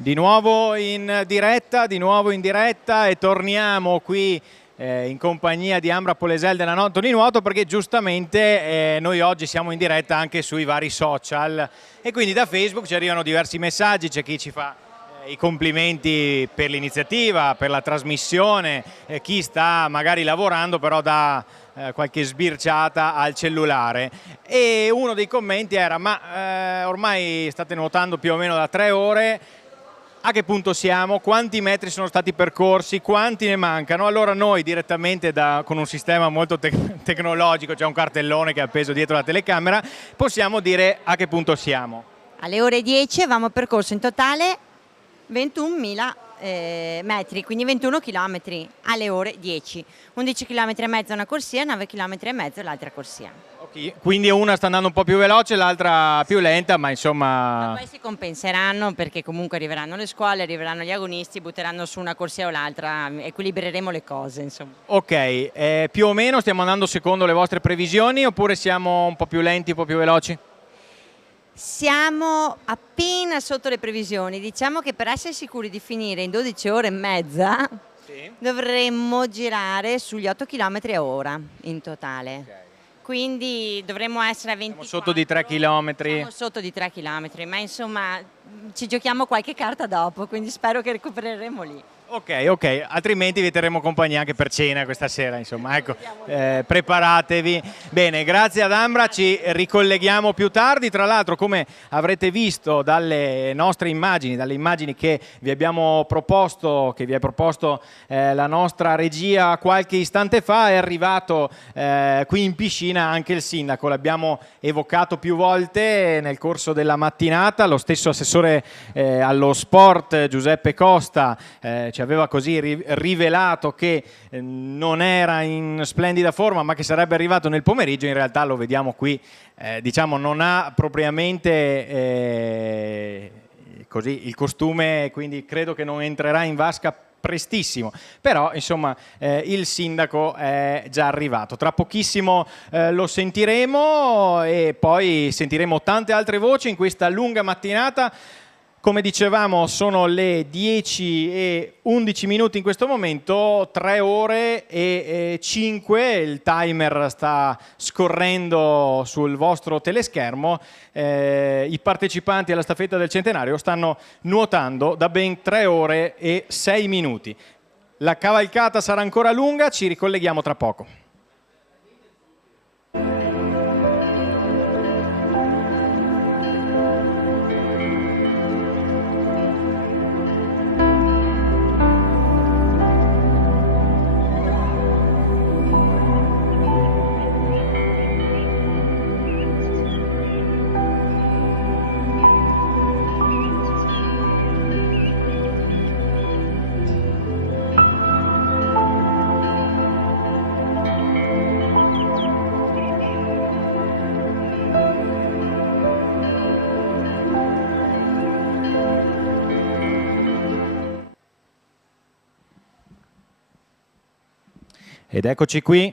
Di nuovo in diretta e torniamo qui in compagnia di Ambra Polesel della Noto di Nuoto, perché giustamente noi oggi siamo in diretta anche sui vari social e quindi da Facebook ci arrivano diversi messaggi, c'è chi ci fa i complimenti per l'iniziativa, per la trasmissione, chi sta magari lavorando però dà qualche sbirciata al cellulare, e uno dei commenti era: ma ormai state nuotando più o meno da 3 ore, a che punto siamo? Quanti metri sono stati percorsi? Quanti ne mancano? Allora noi direttamente con un sistema molto tecnologico, c'è un cartellone che è appeso dietro la telecamera, possiamo dire a che punto siamo. Alle ore 10 avevamo percorso in totale 21.000 metri, quindi 21 km alle ore 10, 11 km e mezzo una corsia, 9 km e mezzo l'altra corsia. Okay. Quindi una sta andando un po' più veloce, l'altra più lenta, ma insomma... Ma poi si compenseranno, perché comunque arriveranno le scuole, arriveranno gli agonisti, butteranno su una corsia o l'altra, equilibreremo le cose, insomma. Ok, più o meno stiamo andando secondo le vostre previsioni oppure siamo un po' più lenti, un po' più veloci? Siamo appena sotto le previsioni, diciamo che per essere sicuri di finire in 12 ore e mezza dovremmo girare sugli 8 km a ora in totale. Okay. Quindi dovremmo essere a 24. Siamo sotto di 3 km. Siamo sotto di 3 km, ma insomma ci giochiamo qualche carta dopo, quindi spero che recupereremo lì. Ok, altrimenti vi terremo compagnia anche per cena questa sera, insomma, ecco, preparatevi. Bene, grazie ad Ambra, ci ricolleghiamo più tardi. Tra l'altro, come avrete visto dalle nostre immagini, dalle immagini che vi abbiamo proposto, che vi ha proposto la nostra regia qualche istante fa, è arrivato qui in piscina anche il sindaco. L'abbiamo evocato più volte nel corso della mattinata, lo stesso assessore allo sport Giuseppe Costa ci aveva così rivelato che non era in splendida forma, ma che sarebbe arrivato nel pomeriggio. In realtà lo vediamo qui, diciamo non ha propriamente così il costume, quindi credo che non entrerà in vasca prestissimo, però insomma il sindaco è già arrivato. Tra pochissimo lo sentiremo e poi sentiremo tante altre voci in questa lunga mattinata. Come dicevamo, sono le 10 e 11 minuti in questo momento, 3 ore e 5, il timer sta scorrendo sul vostro teleschermo. I partecipanti alla staffetta del centenario stanno nuotando da ben 3 ore e 6 minuti. La cavalcata sarà ancora lunga, ci ricolleghiamo tra poco. Ed eccoci qui,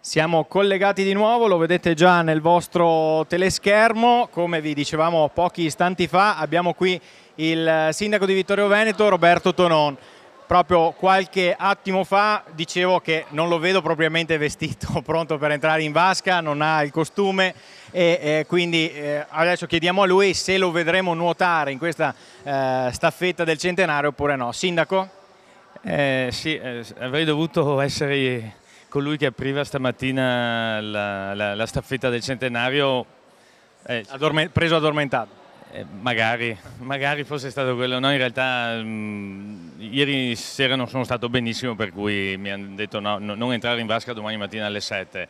siamo collegati di nuovo, lo vedete già nel vostro teleschermo. Come vi dicevamo pochi istanti fa, abbiamo qui il sindaco di Vittorio Veneto, Roberto Tonon. Proprio qualche attimo fa dicevo che non lo vedo propriamente vestito, pronto per entrare in vasca, non ha il costume e quindi adesso chiediamo a lui se lo vedremo nuotare in questa staffetta del centenario oppure no. Sindaco? Sì, avrei dovuto essere colui che apriva stamattina la staffetta del centenario. Preso addormentato. Magari fosse stato quello. No, in realtà ieri sera non sono stato benissimo, per cui mi hanno detto no, non entrare in vasca domani mattina alle 7.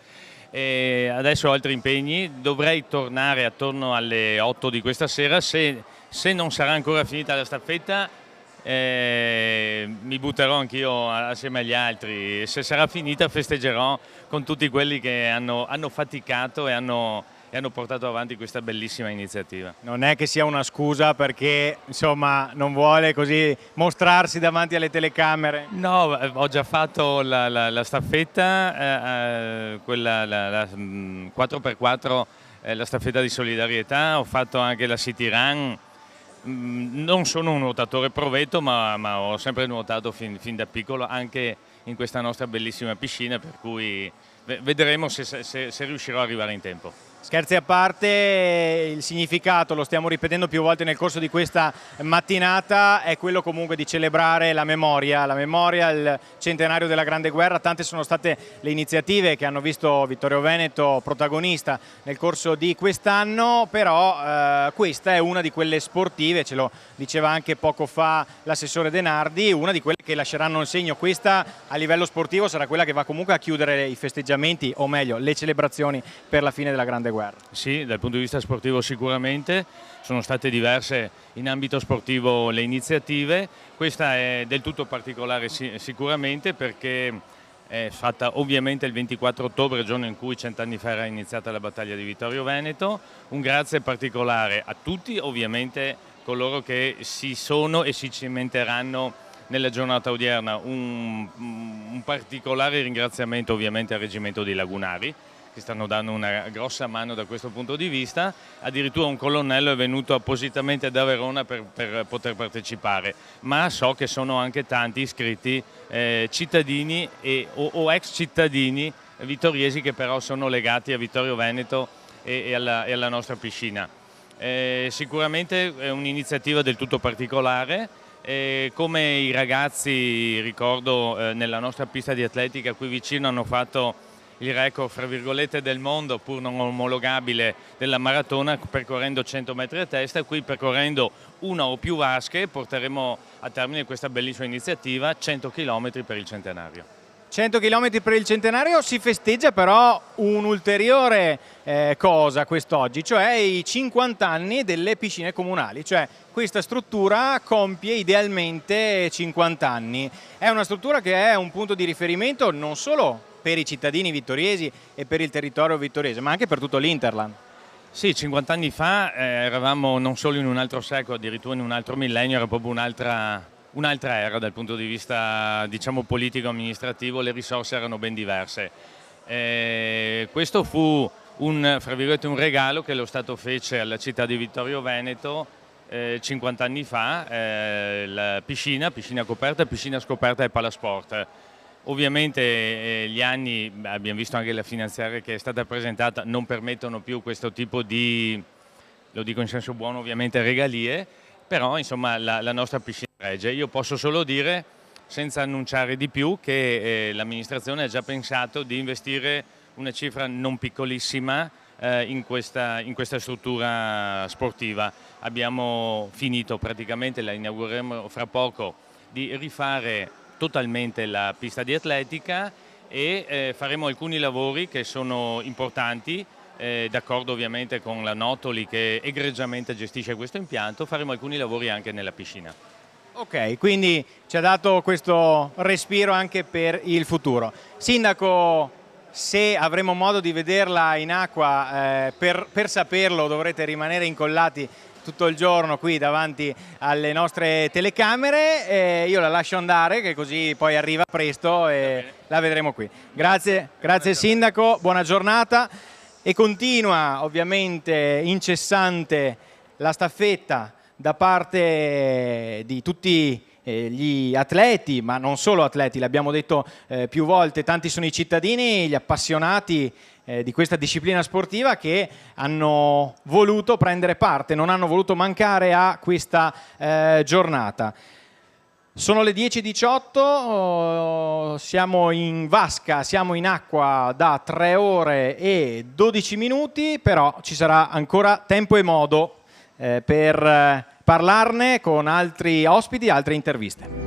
E adesso ho altri impegni, dovrei tornare attorno alle 8 di questa sera. Se non sarà ancora finita la staffetta, mi butterò anch'io assieme agli altri. Se sarà finita festeggerò con tutti quelli che hanno faticato e hanno portato avanti questa bellissima iniziativa. Non è che sia una scusa perché insomma non vuole così mostrarsi davanti alle telecamere? No, ho già fatto la staffetta, quella 4x4, la staffetta di solidarietà, ho fatto anche la City Run. Non sono un nuotatore provetto, ma ho sempre nuotato fin da piccolo anche in questa nostra bellissima piscina, per cui vedremo se riuscirò ad arrivare in tempo. Scherzi a parte, il significato, lo stiamo ripetendo più volte nel corso di questa mattinata, è quello comunque di celebrare la memoria, il centenario della Grande Guerra. Tante sono state le iniziative che hanno visto Vittorio Veneto protagonista nel corso di quest'anno, però questa è una di quelle sportive, ce lo diceva anche poco fa l'assessore Denardi, una di quelle che lasceranno il segno. Questa a livello sportivo sarà quella che va comunque a chiudere i festeggiamenti, o meglio le celebrazioni per la fine della Grande Guerra. Sì, dal punto di vista sportivo sicuramente, sono state diverse in ambito sportivo le iniziative, questa è del tutto particolare sicuramente perché è fatta ovviamente il 24 ottobre, giorno in cui 100 anni fa era iniziata la battaglia di Vittorio Veneto. Un grazie particolare a tutti, ovviamente coloro che si sono e si cimenteranno nella giornata odierna, un particolare ringraziamento ovviamente al Reggimento dei Lagunari, che stanno dando una grossa mano da questo punto di vista. Addirittura un colonnello è venuto appositamente da Verona per poter partecipare, ma so che sono anche tanti iscritti cittadini o ex cittadini vittoriesi che però sono legati a Vittorio Veneto e alla nostra piscina. Sicuramente è un'iniziativa del tutto particolare. Come i ragazzi, ricordo, nella nostra pista di atletica qui vicino hanno fatto il record fra virgolette del mondo, pur non omologabile, della maratona percorrendo 100 metri a testa, e qui percorrendo una o più vasche porteremo a termine questa bellissima iniziativa, 100 km per il centenario. 100 km per il centenario. Si festeggia però un'ulteriore cosa quest'oggi, cioè i 50 anni delle piscine comunali, cioè questa struttura compie idealmente 50 anni. È una struttura che è un punto di riferimento non solo per i cittadini vittoriesi e per il territorio vittoriese, ma anche per tutto l'Interland. Sì, 50 anni fa eravamo non solo in un altro secolo, addirittura in un altro millennio, era proprio un'altra era dal punto di vista, diciamo, politico-amministrativo, le risorse erano ben diverse. Questo fu fra virgolette, un regalo che lo Stato fece alla città di Vittorio Veneto 50 anni fa, la piscina coperta, piscina scoperta e palasport. Ovviamente gli anni, abbiamo visto anche la finanziaria che è stata presentata, non permettono più questo tipo di, lo dico in senso buono ovviamente, regalie, però insomma la nostra piscina regge. Io posso solo dire, senza annunciare di più, che l'amministrazione ha già pensato di investire una cifra non piccolissima in questa struttura sportiva. Abbiamo finito praticamente, la inaugureremo fra poco, di rifare totalmente la pista di atletica e faremo alcuni lavori che sono importanti, d'accordo ovviamente con la Notoli che egregiamente gestisce questo impianto. Faremo alcuni lavori anche nella piscina. Ok, quindi ci ha dato questo respiro anche per il futuro. Sindaco, se avremo modo di vederla in acqua, per saperlo dovrete rimanere incollati tutto il giorno qui davanti alle nostre telecamere. Io la lascio andare, che così poi arriva presto e la vedremo qui. Grazie Sindaco, buona giornata. E continua ovviamente incessante la staffetta da parte di tutti gli atleti, ma non solo atleti, l'abbiamo detto più volte, tanti sono i cittadini, gli appassionati di questa disciplina sportiva che hanno voluto prendere parte, non hanno voluto mancare a questa giornata. Sono le 10:18, siamo in vasca, siamo in acqua da 3 ore e 12 minuti, però ci sarà ancora tempo e modo per parlarne con altri ospiti, altre interviste.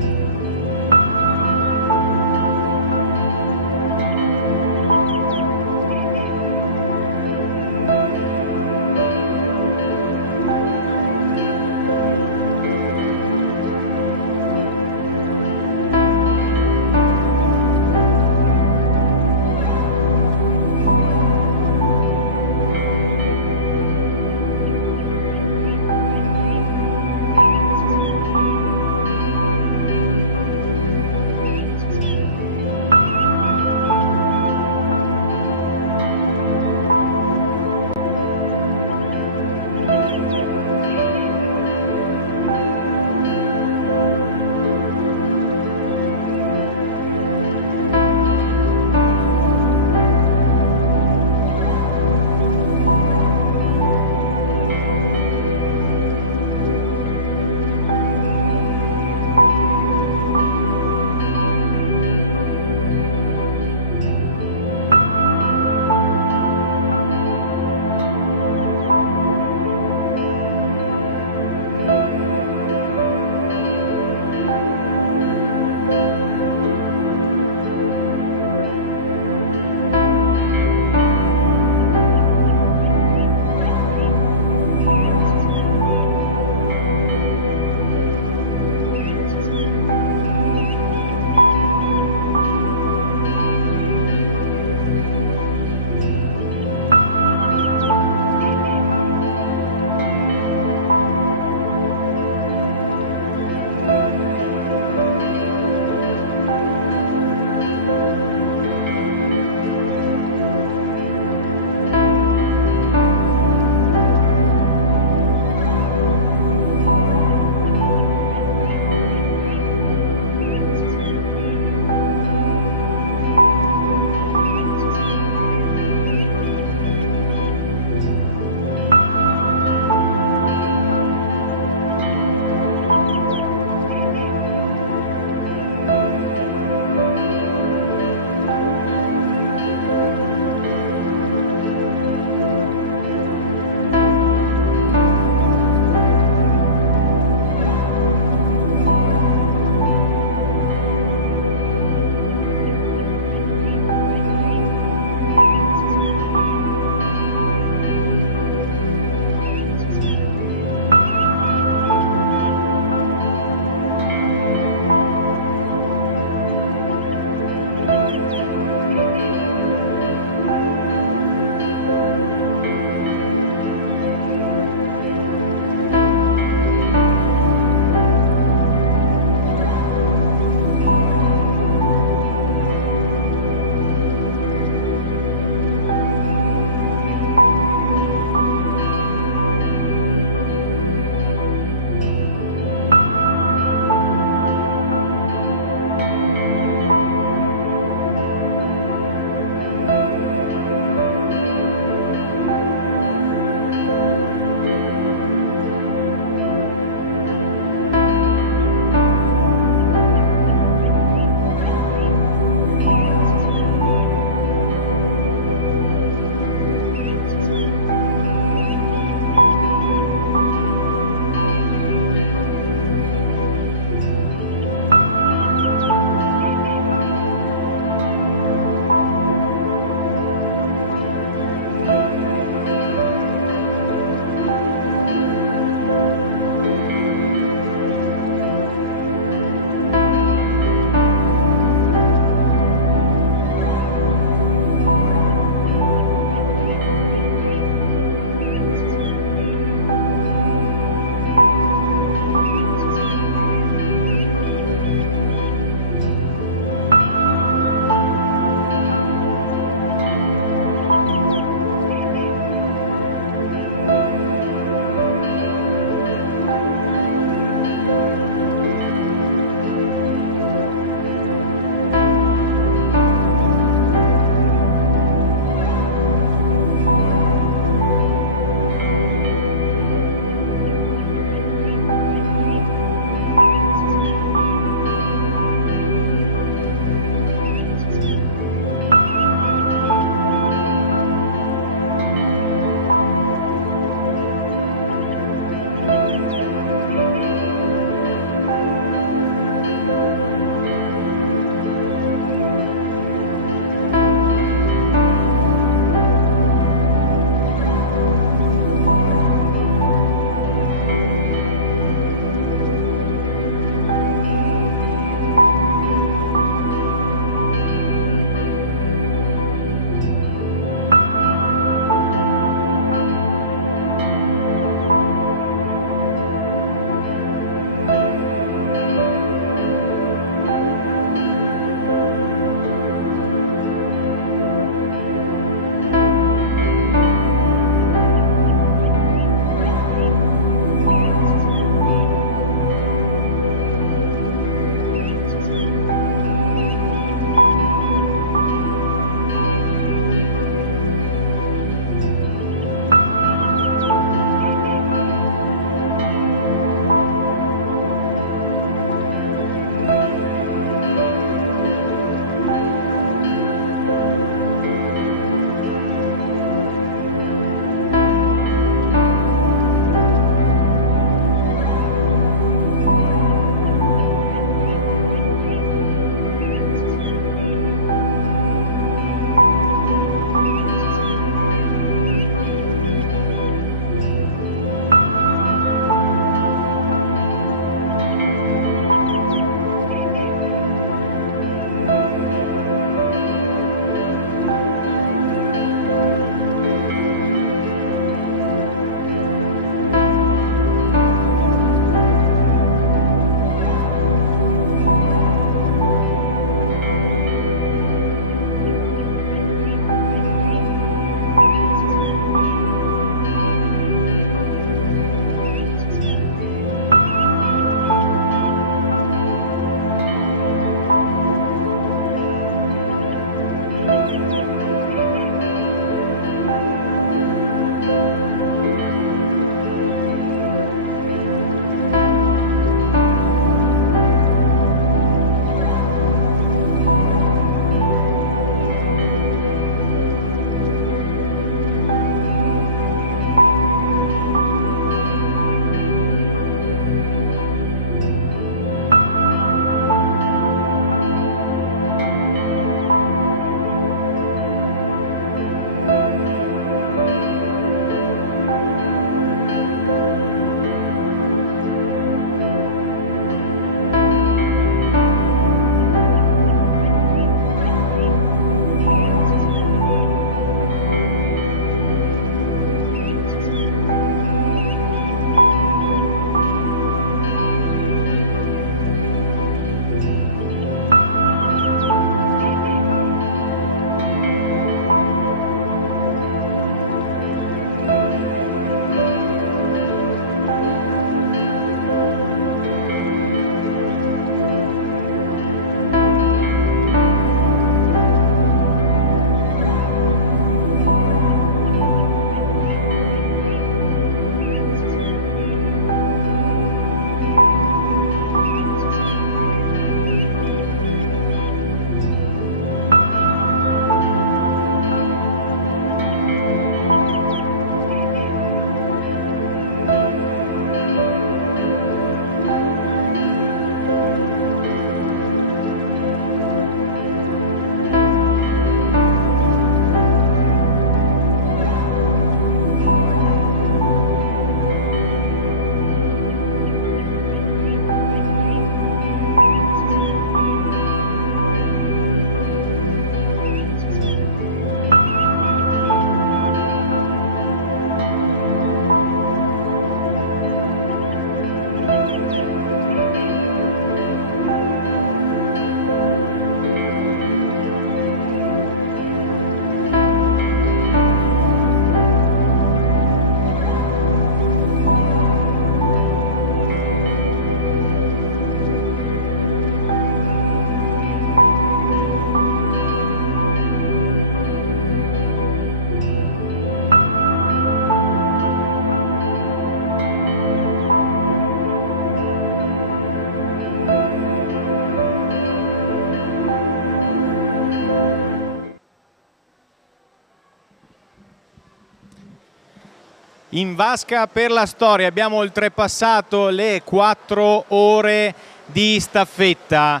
In vasca per la storia, abbiamo oltrepassato le 4 ore di staffetta.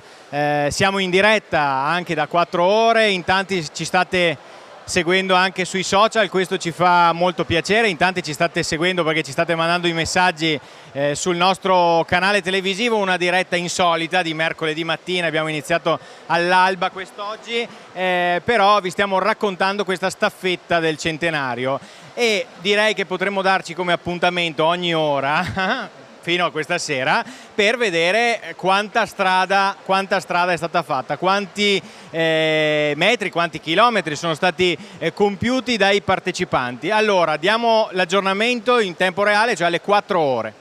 Siamo in diretta anche da 4 ore, in tanti ci state seguendo anche sui social, questo ci fa molto piacere, in tanti ci state seguendo perché ci state mandando i messaggi sul nostro canale televisivo, una diretta insolita di mercoledì mattina, abbiamo iniziato all'alba quest'oggi, però vi stiamo raccontando questa staffetta del centenario e direi che potremmo darci come appuntamento ogni ora fino a questa sera per vedere quanta strada è stata fatta, quanti metri, quanti chilometri sono stati compiuti dai partecipanti. Allora, diamo l'aggiornamento in tempo reale, cioè alle 4 ore.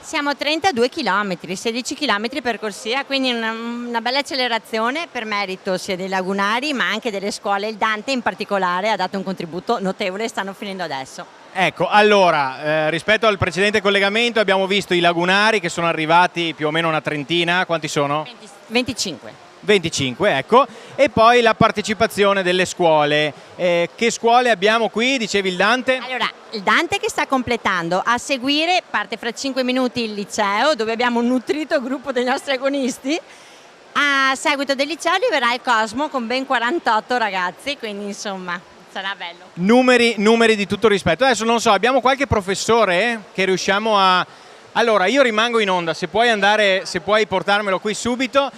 Siamo a 32 km, 16 km per corsia, quindi una bella accelerazione per merito sia dei lagunari ma anche delle scuole. Il Dante in particolare ha dato un contributo notevole, stanno finendo adesso. Ecco, allora, rispetto al precedente collegamento abbiamo visto i lagunari che sono arrivati più o meno una trentina, quanti sono? 25. 25, ecco, e poi la partecipazione delle scuole. Che scuole abbiamo qui, dicevi il Dante? Allora, il Dante che sta completando, a seguire parte fra 5 minuti il liceo, dove abbiamo un nutrito gruppo dei nostri agonisti. A seguito del liceo arriverà il Cosmo con ben 48 ragazzi, quindi insomma sarà bello. Numeri di tutto rispetto. Adesso non so, abbiamo qualche professore che riusciamo a... Allora, io rimango in onda, se puoi portarmelo qui subito.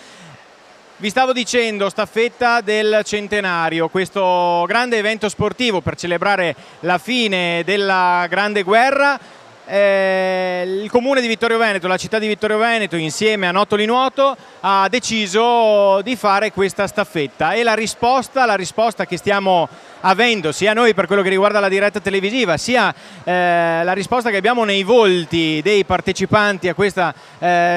Vi stavo dicendo, staffetta del centenario, questo grande evento sportivo per celebrare la fine della Grande Guerra. Il comune di Vittorio Veneto, la città di Vittorio Veneto, insieme a Nottoli Nuoto, ha deciso di fare questa staffetta e la risposta che stiamo avendo, sia noi per quello che riguarda la diretta televisiva, sia la risposta che abbiamo nei volti dei partecipanti a questa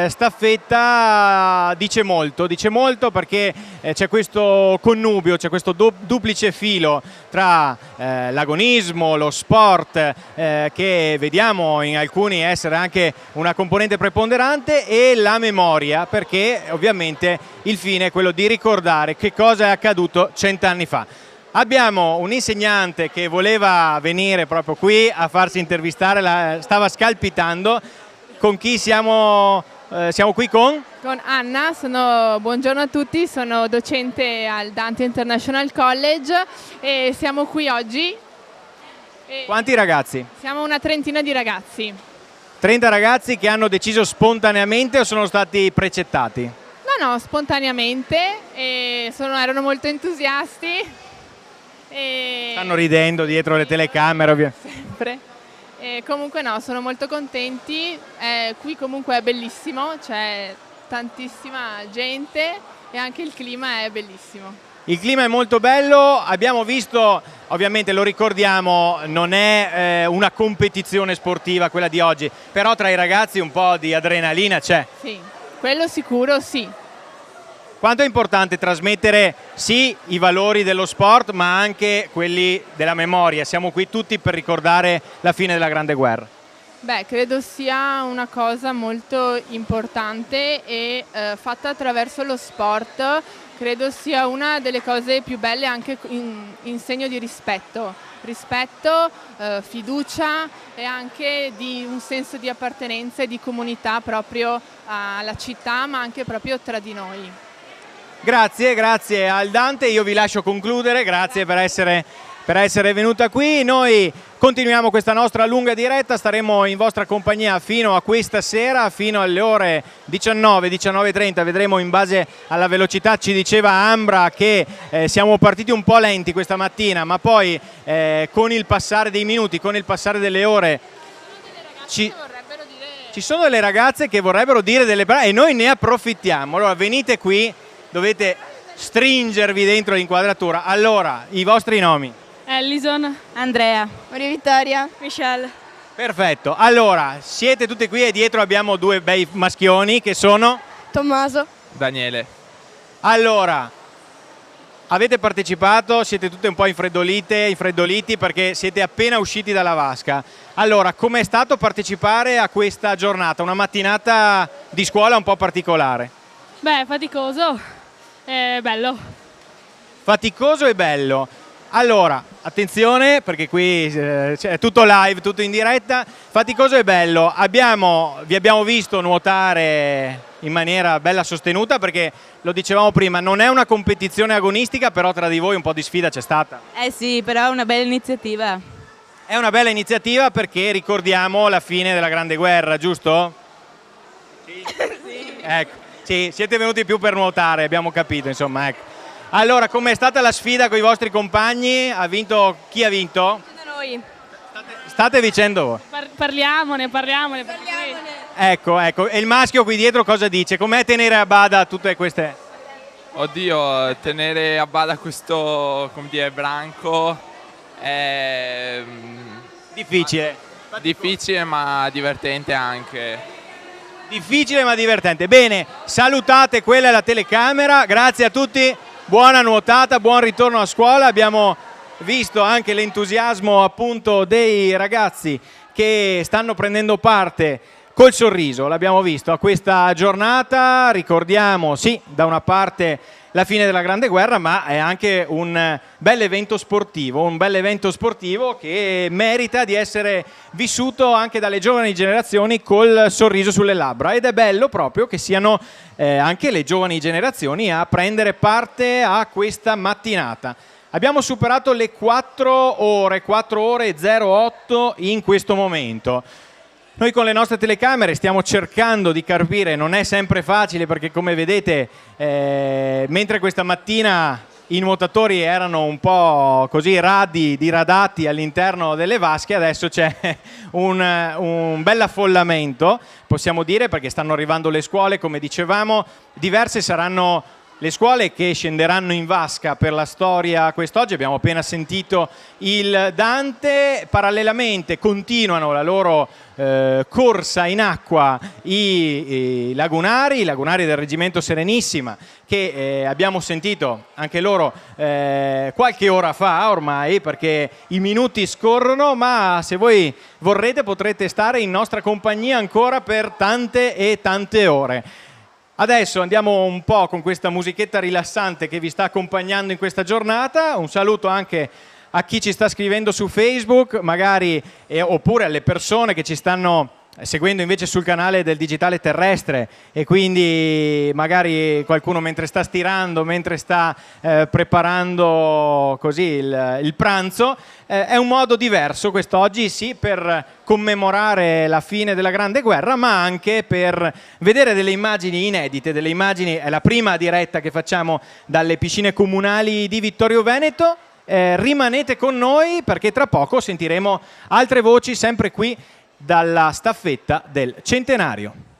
staffetta dice molto perché c'è questo connubio, c'è questo duplice filo tra l'agonismo, lo sport che vediamo in alcuni essere anche una componente preponderante, e la memoria, perché ovviamente il fine è quello di ricordare che cosa è accaduto 100 anni fa. Abbiamo un insegnante che voleva venire proprio qui a farsi intervistare, stava scalpitando. Con chi siamo qui con? Con Anna, buongiorno a tutti, sono docente al Dante International College e siamo qui oggi. Quanti ragazzi? Siamo una trentina di ragazzi. 30 ragazzi che hanno deciso spontaneamente o sono stati precettati? No, spontaneamente, erano molto entusiasti. Stanno ridendo dietro le telecamere ovviamente. Sempre. Comunque no, sono molto contenti, qui comunque è bellissimo, c'è tantissima gente e anche il clima è bellissimo. Il clima è molto bello, abbiamo visto, ovviamente lo ricordiamo, non è una competizione sportiva quella di oggi, però tra i ragazzi un po' di adrenalina c'è. Sì, quello sicuro sì. Quanto è importante trasmettere sì i valori dello sport ma anche quelli della memoria? Siamo qui tutti per ricordare la fine della Grande Guerra. Beh, credo sia una cosa molto importante e fatta attraverso lo sport, credo sia una delle cose più belle anche in segno di rispetto, fiducia e anche di un senso di appartenenza e di comunità proprio alla città ma anche proprio tra di noi. Grazie al Dante, io vi lascio concludere, grazie per essere venuta qui. Noi continuiamo questa nostra lunga diretta, staremo in vostra compagnia fino a questa sera, fino alle ore 19:30, vedremo in base alla velocità. Ci diceva Ambra che siamo partiti un po' lenti questa mattina, ma poi con il passare dei minuti, con il passare delle ore ci sono delle ragazze che vorrebbero dire delle parole e noi ne approfittiamo. Allora venite qui, dovete stringervi dentro l'inquadratura. Allora, i vostri nomi? Ellison, Andrea, Maria Vittoria, Michelle. Perfetto, allora siete tutti qui e dietro abbiamo due bei maschioni che sono? Tommaso, Daniele. Allora, avete partecipato, siete tutte un po' infreddoliti perché siete appena usciti dalla vasca. Allora, com'è stato partecipare a questa giornata, una mattinata di scuola un po' particolare? beh, faticoso, bello. Faticoso e bello. Allora, attenzione perché qui è tutto live, tutto in diretta. Faticoso e bello, vi abbiamo visto nuotare in maniera bella sostenuta perché, lo dicevamo prima, non è una competizione agonistica, però tra di voi un po' di sfida c'è stata. Eh sì, però è una bella iniziativa. È una bella iniziativa perché ricordiamo la fine della Grande Guerra, giusto? Sì. Ecco, sì, siete venuti più per nuotare, abbiamo capito, insomma, ecco. Allora, com'è stata la sfida con i vostri compagni? Chi ha vinto? Noi. State dicendo voi. Parliamone. Ecco, e il maschio qui dietro cosa dice? Com'è tenere a bada tutte queste... Oddio, tenere a bada questo, come dire, branco è Difficile. difficile ma divertente anche. Difficile ma divertente. Bene, salutate, quella è la telecamera, grazie a tutti, buona nuotata, buon ritorno a scuola. Abbiamo visto anche l'entusiasmo appunto dei ragazzi che stanno prendendo parte col sorriso, l'abbiamo visto a questa giornata. Ricordiamo, sì, da una parte la fine della Grande Guerra, ma è anche un bel evento sportivo che merita di essere vissuto anche dalle giovani generazioni col sorriso sulle labbra, ed è bello proprio che siano anche le giovani generazioni a prendere parte a questa mattinata. Abbiamo superato le 4 ore e 08 in questo momento. Noi con le nostre telecamere stiamo cercando di capire, non è sempre facile perché, come vedete, mentre questa mattina i nuotatori erano un po' così diradati all'interno delle vasche, adesso c'è un bel affollamento, possiamo dire, perché stanno arrivando le scuole, come dicevamo. Diverse saranno le scuole che scenderanno in vasca per la storia quest'oggi. Abbiamo appena sentito il Dante. Parallelamente continuano la loro corsa in acqua i lagunari del Reggimento Serenissima, che abbiamo sentito anche loro qualche ora fa ormai, perché i minuti scorrono, ma se voi vorrete potrete stare in nostra compagnia ancora per tante e tante ore. Adesso andiamo un po' con questa musichetta rilassante che vi sta accompagnando in questa giornata. Un saluto anche a chi ci sta scrivendo su Facebook, magari, oppure alle persone che ci stanno seguendo invece sul canale del Digitale Terrestre, e quindi magari qualcuno mentre sta stirando, mentre sta preparando così il pranzo. È un modo diverso quest'oggi, sì, per commemorare la fine della Grande Guerra, ma anche per vedere delle immagini inedite, è la prima diretta che facciamo dalle piscine comunali di Vittorio Veneto. Rimanete con noi perché tra poco sentiremo altre voci sempre qui dalla staffetta del centenario.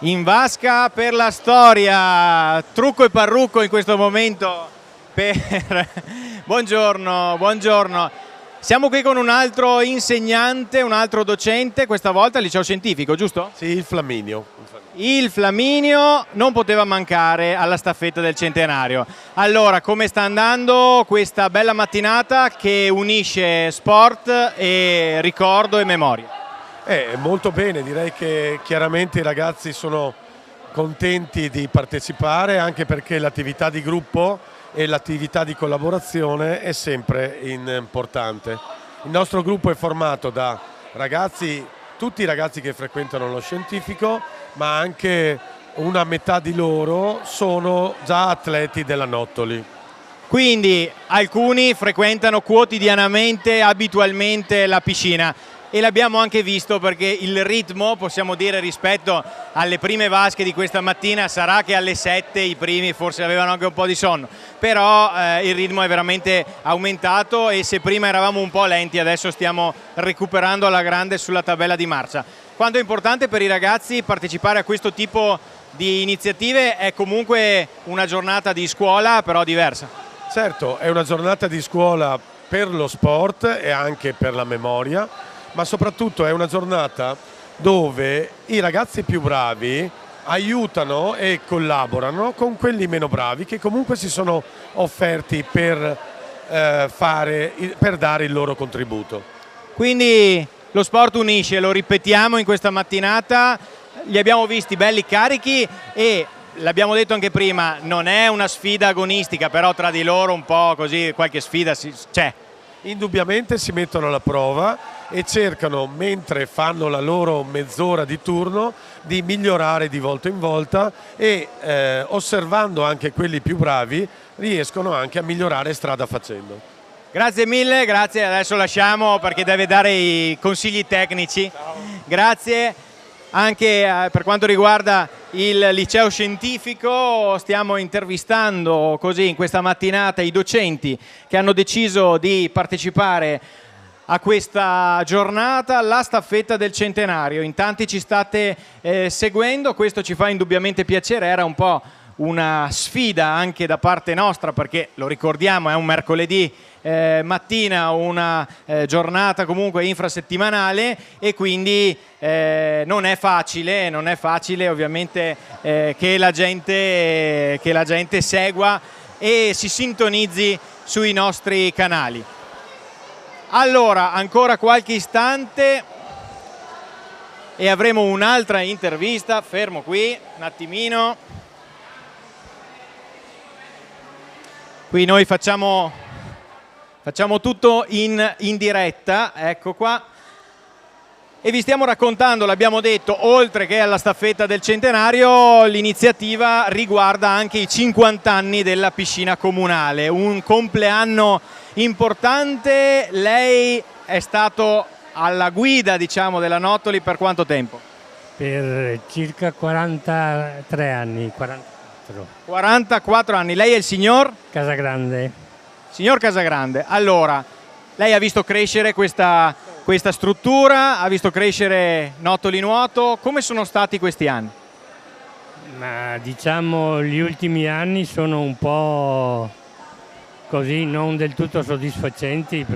in vasca per la storia, trucco e parrucco in questo momento buongiorno, buongiorno. Siamo qui con un altro insegnante, un altro docente, questa volta al liceo scientifico, giusto? Sì, il Flaminio. Il Flaminio non poteva mancare alla staffetta del centenario. Allora, come sta andando questa bella mattinata che unisce sport e ricordo e memoria? Molto bene, direi che chiaramente i ragazzi sono contenti di partecipare, anche perché l'attività di gruppo e l'attività di collaborazione è sempre importante. Il nostro gruppo è formato da ragazzi, tutti i ragazzi che frequentano lo scientifico, ma anche una metà di loro sono già atleti della Nottoli. Quindi alcuni frequentano quotidianamente, abitualmente la piscina. E l'abbiamo anche visto perché il ritmo, possiamo dire, rispetto alle prime vasche di questa mattina, sarà che alle 7 i primi forse avevano anche un po' di sonno, però il ritmo è veramente aumentato e se prima eravamo un po' lenti adesso stiamo recuperando alla grande sulla tabella di marcia. Quanto è importante per i ragazzi partecipare a questo tipo di iniziative, è comunque una giornata di scuola però diversa. Certo, è una giornata di scuola per lo sport e anche per la memoria, ma soprattutto è una giornata dove i ragazzi più bravi aiutano e collaborano con quelli meno bravi che comunque si sono offerti per dare il loro contributo. Quindi lo sport unisce, lo ripetiamo in questa mattinata, li abbiamo visti belli carichi e l'abbiamo detto anche prima, non è una sfida agonistica, però tra di loro un po' così qualche sfida c'è. Indubbiamente si mettono alla prova e cercano, mentre fanno la loro mezz'ora di turno, di migliorare di volta in volta e osservando anche quelli più bravi riescono anche a migliorare strada facendo. Grazie mille, grazie, adesso lasciamo perché deve dare i consigli tecnici. Ciao. Grazie. Anche per quanto riguarda il liceo scientifico stiamo intervistando così in questa mattinata i docenti che hanno deciso di partecipare a questa giornata, la staffetta del centenario. In tanti ci state seguendo, questo ci fa indubbiamente piacere, era un po' una sfida anche da parte nostra perché lo ricordiamo è un mercoledì mattina, una giornata comunque infrasettimanale e quindi non è facile ovviamente che la gente segua e si sintonizzi sui nostri canali. Allora, ancora qualche istante e avremo un'altra intervista, fermo qui un attimino. Qui noi facciamo tutto in diretta, ecco qua, e vi stiamo raccontando, l'abbiamo detto, oltre che alla staffetta del centenario, l'iniziativa riguarda anche i 50 anni della piscina comunale, un compleanno importante. Lei è stato alla guida, diciamo, della Nottoli per quanto tempo? Per circa 43 anni, 44 anni. Lei è il signor? Casagrande. Signor Casagrande, allora, lei ha visto crescere questa struttura, ha visto crescere Nottoli Nuoto, come sono stati questi anni? Ma diciamo gli ultimi anni sono un po' così, non del tutto soddisfacenti,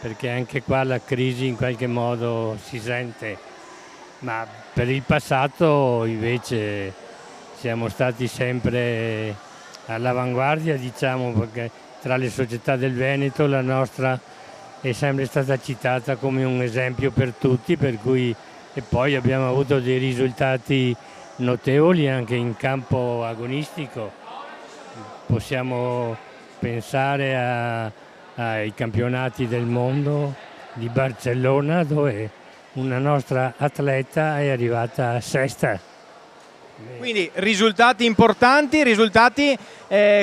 perché anche qua la crisi in qualche modo si sente, ma per il passato invece siamo stati sempre all'avanguardia, diciamo, perché tra le società del Veneto la nostra è sempre stata citata come un esempio per tutti, per cui e poi abbiamo avuto dei risultati notevoli anche in campo agonistico. Possiamo pensare ai campionati del mondo di Barcellona dove una nostra atleta è arrivata sesta. Quindi risultati importanti, risultati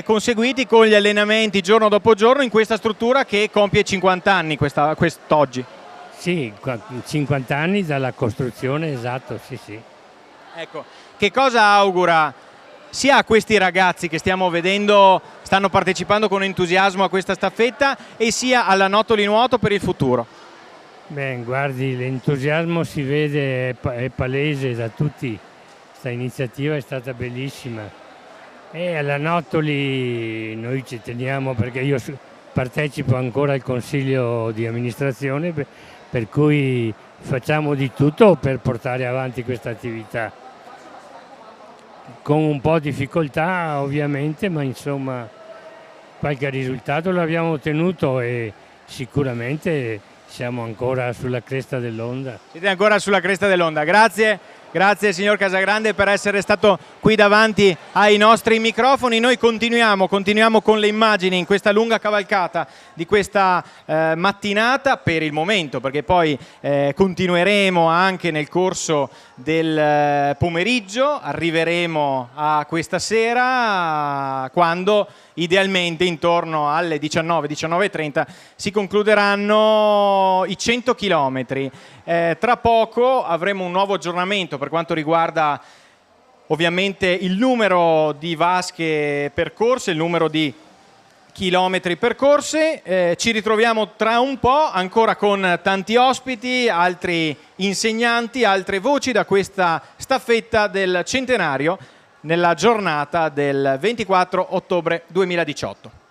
conseguiti con gli allenamenti giorno dopo giorno in questa struttura che compie 50 anni quest'oggi. Sì, 50 anni dalla costruzione, esatto, sì, sì. Ecco, che cosa augura sia a questi ragazzi che stiamo vedendo stanno partecipando con entusiasmo a questa staffetta e sia alla Nottoli Nuoto per il futuro? Beh, guardi, l'entusiasmo si vede, è palese da tutti. questa iniziativa è stata bellissima. E alla Nottoli noi ci teniamo perché io partecipo ancora al consiglio di amministrazione, per cui facciamo di tutto per portare avanti questa attività. Con un po' di difficoltà ovviamente, ma insomma qualche risultato l'abbiamo ottenuto e sicuramente siamo ancora sulla cresta dell'onda. Siete ancora sulla cresta dell'onda. Grazie signor Casagrande per essere stato qui davanti ai nostri microfoni. Noi continuiamo con le immagini in questa lunga cavalcata di questa mattinata per il momento, perché poi continueremo anche nel corso del pomeriggio, arriveremo a questa sera quando idealmente intorno alle 19:30 si concluderanno i 100 chilometri. Tra poco avremo un nuovo aggiornamento per quanto riguarda ovviamente il numero di vasche percorse, il numero di chilometri percorse. Ci ritroviamo tra un po' ancora con tanti ospiti, altri insegnanti, altre voci da questa staffetta del centenario nella giornata del 24 ottobre 2018.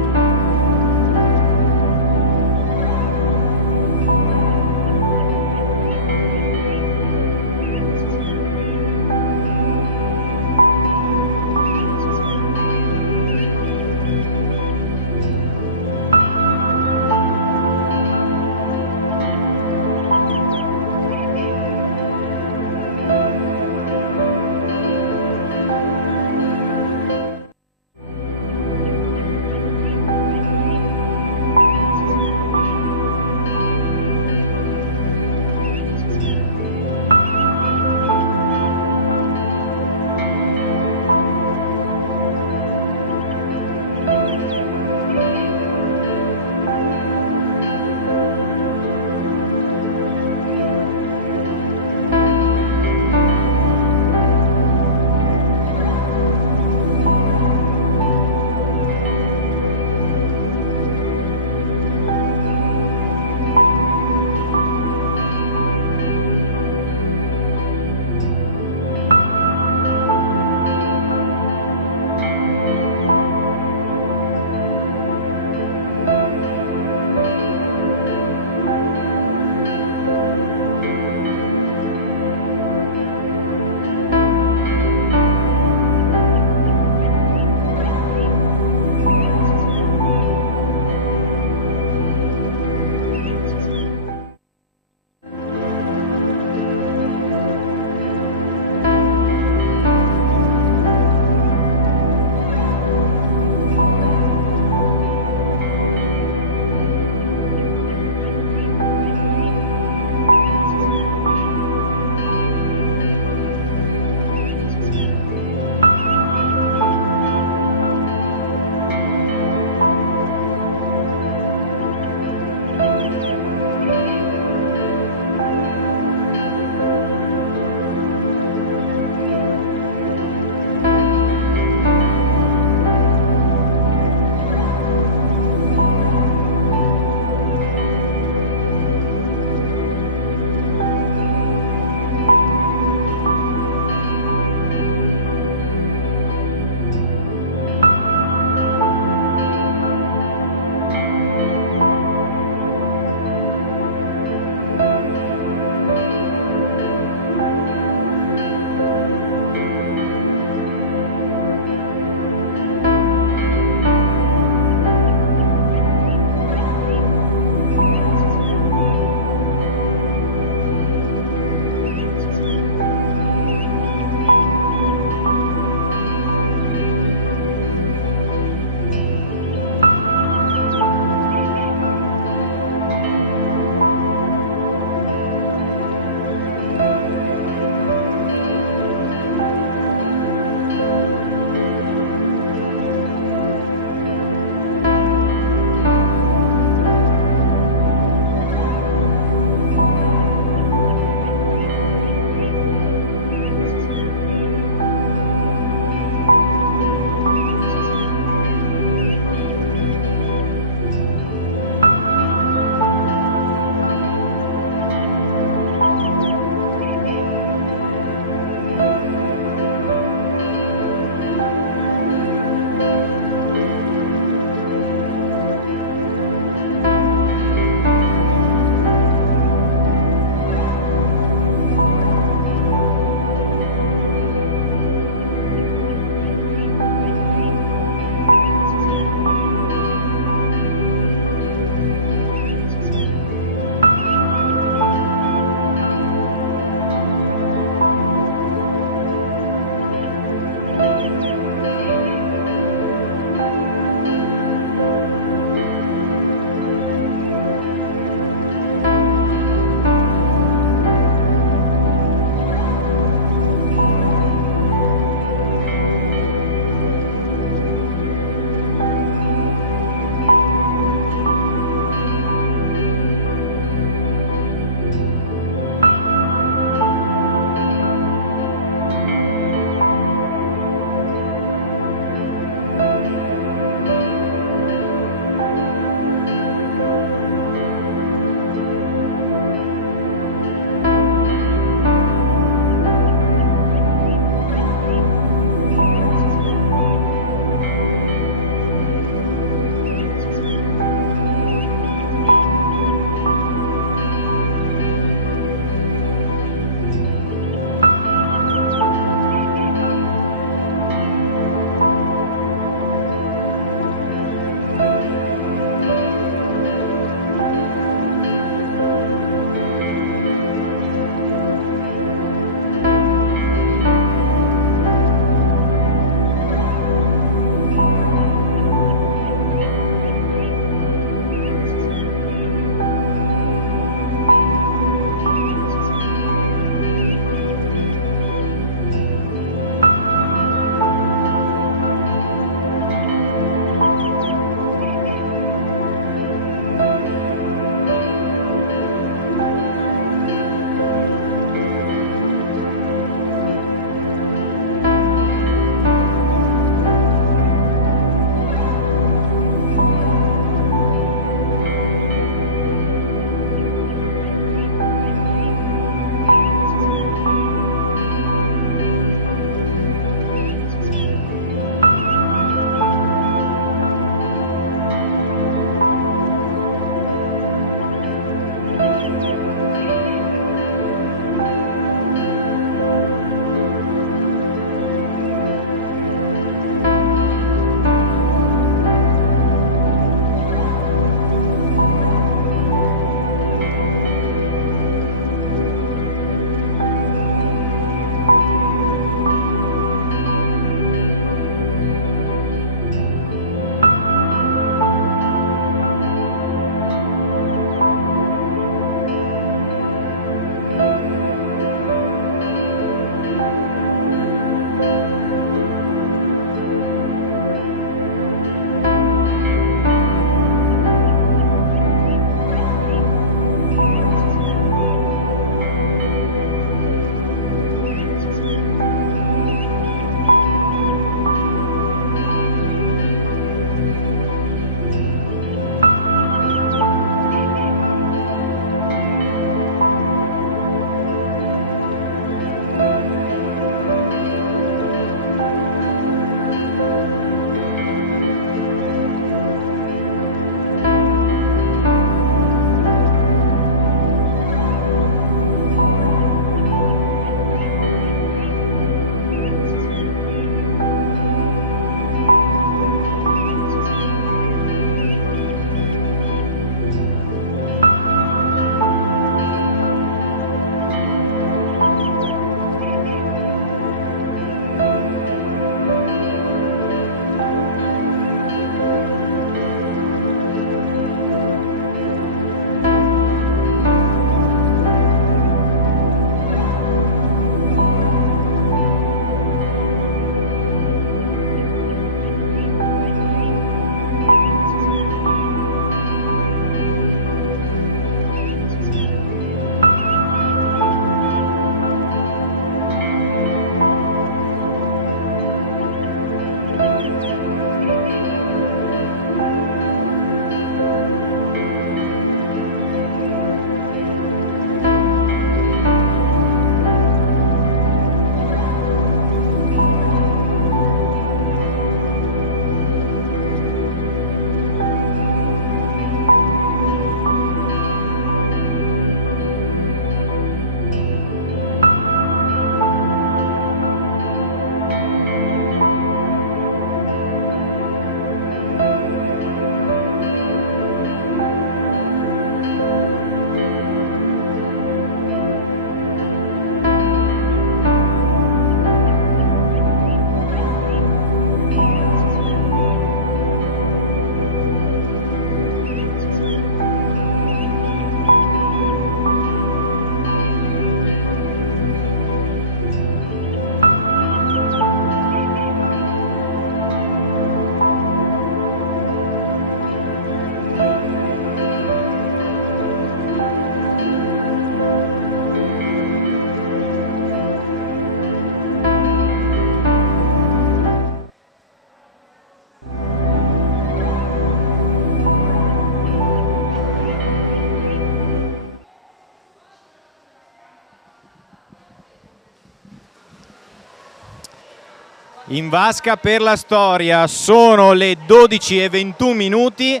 in vasca per la storia. Sono le 12:21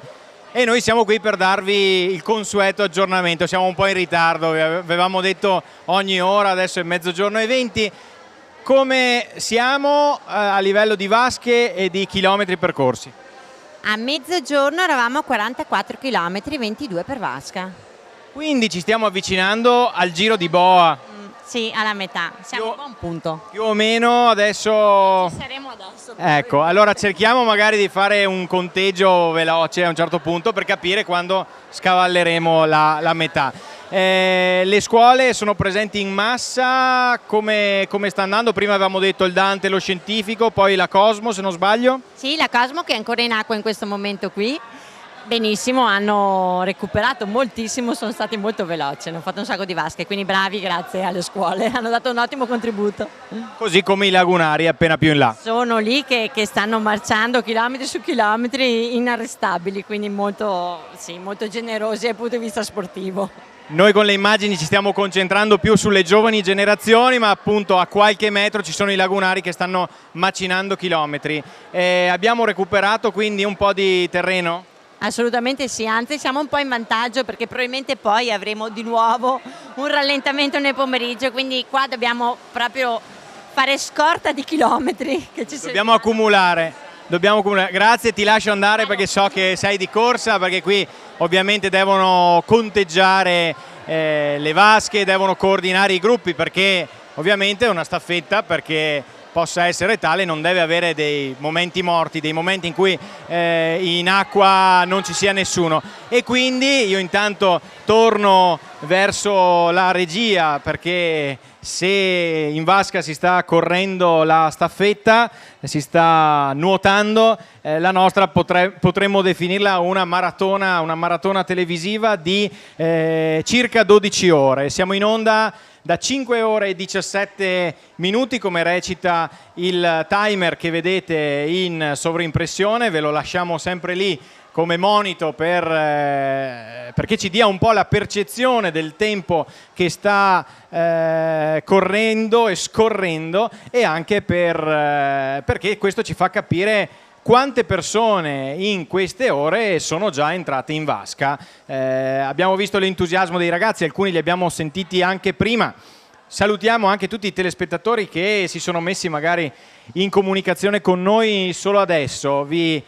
e noi siamo qui per darvi il consueto aggiornamento. Siamo un po' in ritardo, avevamo detto ogni ora, adesso è 12:20. Come siamo a livello di vasche e di chilometri percorsi? A mezzogiorno eravamo a 44 km, 22 per vasca. Quindi ci stiamo avvicinando al Giro di Boa. Sì, alla metà, siamo a buon punto. Più o meno adesso... Ci saremo adesso. Ecco, allora cerchiamo magari di fare un conteggio veloce a un certo punto per capire quando scavalleremo la metà. Le scuole sono presenti in massa, come sta andando? Prima avevamo detto il Dante, lo scientifico, poi la Cosmo, se non sbaglio. Sì, la Cosmo che è ancora in acqua in questo momento qui. Benissimo, hanno recuperato moltissimo, sono stati molto veloci, hanno fatto un sacco di vasche, quindi bravi, grazie alle scuole, hanno dato un ottimo contributo. Così come i lagunari appena più in là. Sono lì che stanno marciando chilometri su chilometri inarrestabili, quindi molto generosi dal punto di vista sportivo. Noi con le immagini ci stiamo concentrando più sulle giovani generazioni, ma appunto a qualche metro ci sono i lagunari che stanno macinando chilometri. Abbiamo recuperato quindi un po' di terreno? Assolutamente sì, anzi siamo un po' in vantaggio perché probabilmente poi avremo di nuovo un rallentamento nel pomeriggio, quindi qua dobbiamo proprio fare scorta di chilometri. Dobbiamo accumulare. Grazie, ti lascio andare perché so che sei di corsa, perché qui ovviamente devono conteggiare le vasche, devono coordinare i gruppi, perché ovviamente è una staffetta, perché possa essere tale non deve avere dei momenti morti, dei momenti in cui in acqua non ci sia nessuno. E quindi io intanto torno verso la regia, perché se in vasca si sta correndo la staffetta, si sta nuotando, la nostra potremmo definirla una maratona televisiva di circa 12 ore. Siamo in onda da 5 ore e 17 minuti, come recita il timer che vedete in sovraimpressione. Ve lo lasciamo sempre lì come monito perché ci dia un po' la percezione del tempo che sta correndo e scorrendo, e anche perché questo ci fa capire quante persone in queste ore sono già entrate in vasca. Abbiamo visto l'entusiasmo dei ragazzi, alcuni li abbiamo sentiti anche prima. Salutiamo anche tutti i telespettatori che si sono messi magari in comunicazione con noi solo adesso. Vi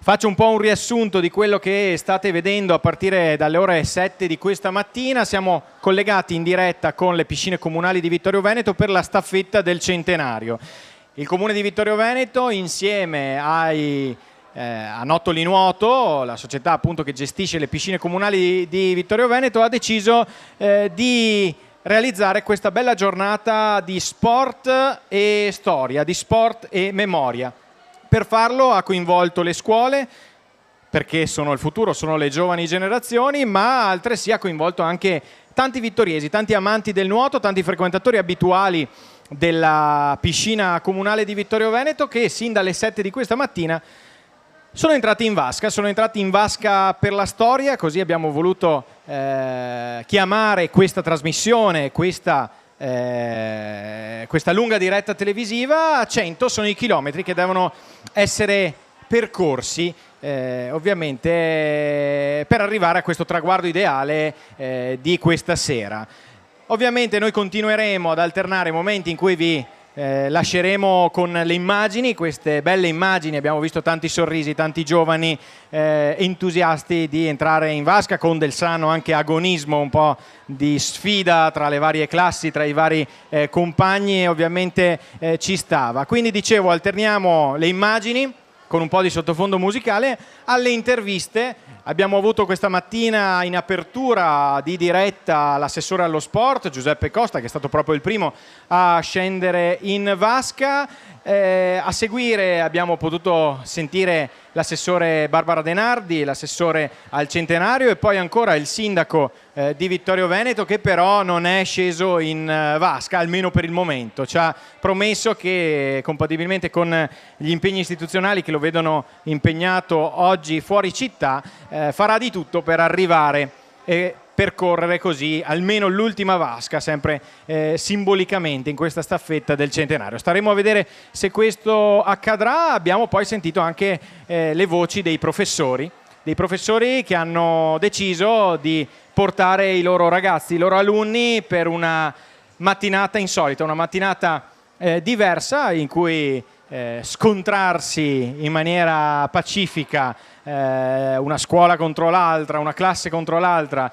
faccio un po' un riassunto di quello che state vedendo a partire dalle ore 7 di questa mattina. Siamo collegati in diretta con le piscine comunali di Vittorio Veneto per la staffetta del centenario. Il Comune di Vittorio Veneto, insieme a Nottoli Nuoto, la società appunto che gestisce le piscine comunali di Vittorio Veneto, ha deciso di realizzare questa bella giornata di sport e storia, di sport e memoria. Per farlo ha coinvolto le scuole, perché sono il futuro, sono le giovani generazioni, ma altresì ha coinvolto anche tanti vittoriesi, tanti amanti del nuoto, tanti frequentatori abituali della piscina comunale di Vittorio Veneto, che sin dalle 7 di questa mattina sono entrati in vasca per la storia. Così abbiamo voluto chiamare questa trasmissione, questa lunga diretta televisiva. 100 sono i chilometri che devono essere percorsi ovviamente per arrivare a questo traguardo ideale di questa sera. Ovviamente noi continueremo ad alternare momenti in cui vi lasceremo con le immagini, queste belle immagini. Abbiamo visto tanti sorrisi, tanti giovani entusiasti di entrare in vasca, con del sano anche agonismo, un po' di sfida tra le varie classi, tra i vari compagni, e ovviamente ci stava. Quindi dicevo, alterniamo le immagini con un po' di sottofondo musicale alle interviste. Abbiamo avuto questa mattina in apertura di diretta l'assessore allo sport Giuseppe Costa, che è stato proprio il primo a scendere in vasca. A seguire abbiamo potuto sentire l'assessore Barbara Denardi, l'assessore al centenario, e poi ancora il sindaco di Vittorio Veneto, che però non è sceso in vasca, almeno per il momento. Ci ha promesso che, compatibilmente con gli impegni istituzionali che lo vedono impegnato oggi fuori città, farà di tutto per arrivare percorrere così almeno l'ultima vasca, sempre simbolicamente in questa staffetta del centenario. Staremo a vedere se questo accadrà. Abbiamo poi sentito anche le voci dei professori che hanno deciso di portare i loro ragazzi, i loro alunni per una mattinata insolita, una mattinata diversa in cui scontrarsi in maniera pacifica una scuola contro l'altra, una classe contro l'altra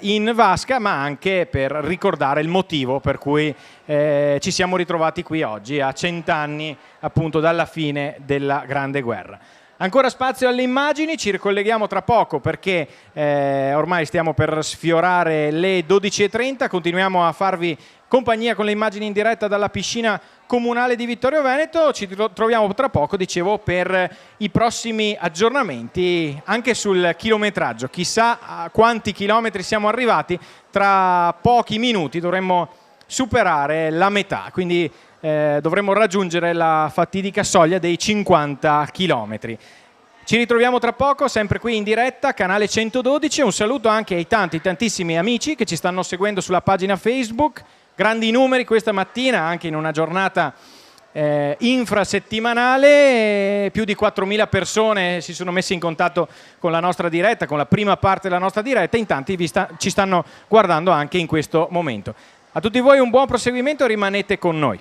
in vasca, ma anche per ricordare il motivo per cui ci siamo ritrovati qui oggi a 100 anni appunto dalla fine della Grande Guerra. Ancora spazio alle immagini, ci ricolleghiamo tra poco perché ormai stiamo per sfiorare le 12:30, continuiamo a farvi compagnia con le immagini in diretta dalla piscina comunale di Vittorio Veneto, ci troviamo tra poco, dicevo, per i prossimi aggiornamenti anche sul chilometraggio, chissà a quanti chilometri siamo arrivati, tra pochi minuti dovremmo superare la metà, quindi dovremmo raggiungere la fatidica soglia dei 50 chilometri. Ci ritroviamo tra poco, sempre qui in diretta, canale 112. Un saluto anche ai tantissimi amici che ci stanno seguendo sulla pagina Facebook. Grandi numeri questa mattina, anche in una giornata infrasettimanale. Più di 4.000 persone si sono messe in contatto con la nostra diretta, con la prima parte della nostra diretta. In tanti ci stanno guardando anche in questo momento. A tutti voi un buon proseguimento e rimanete con noi.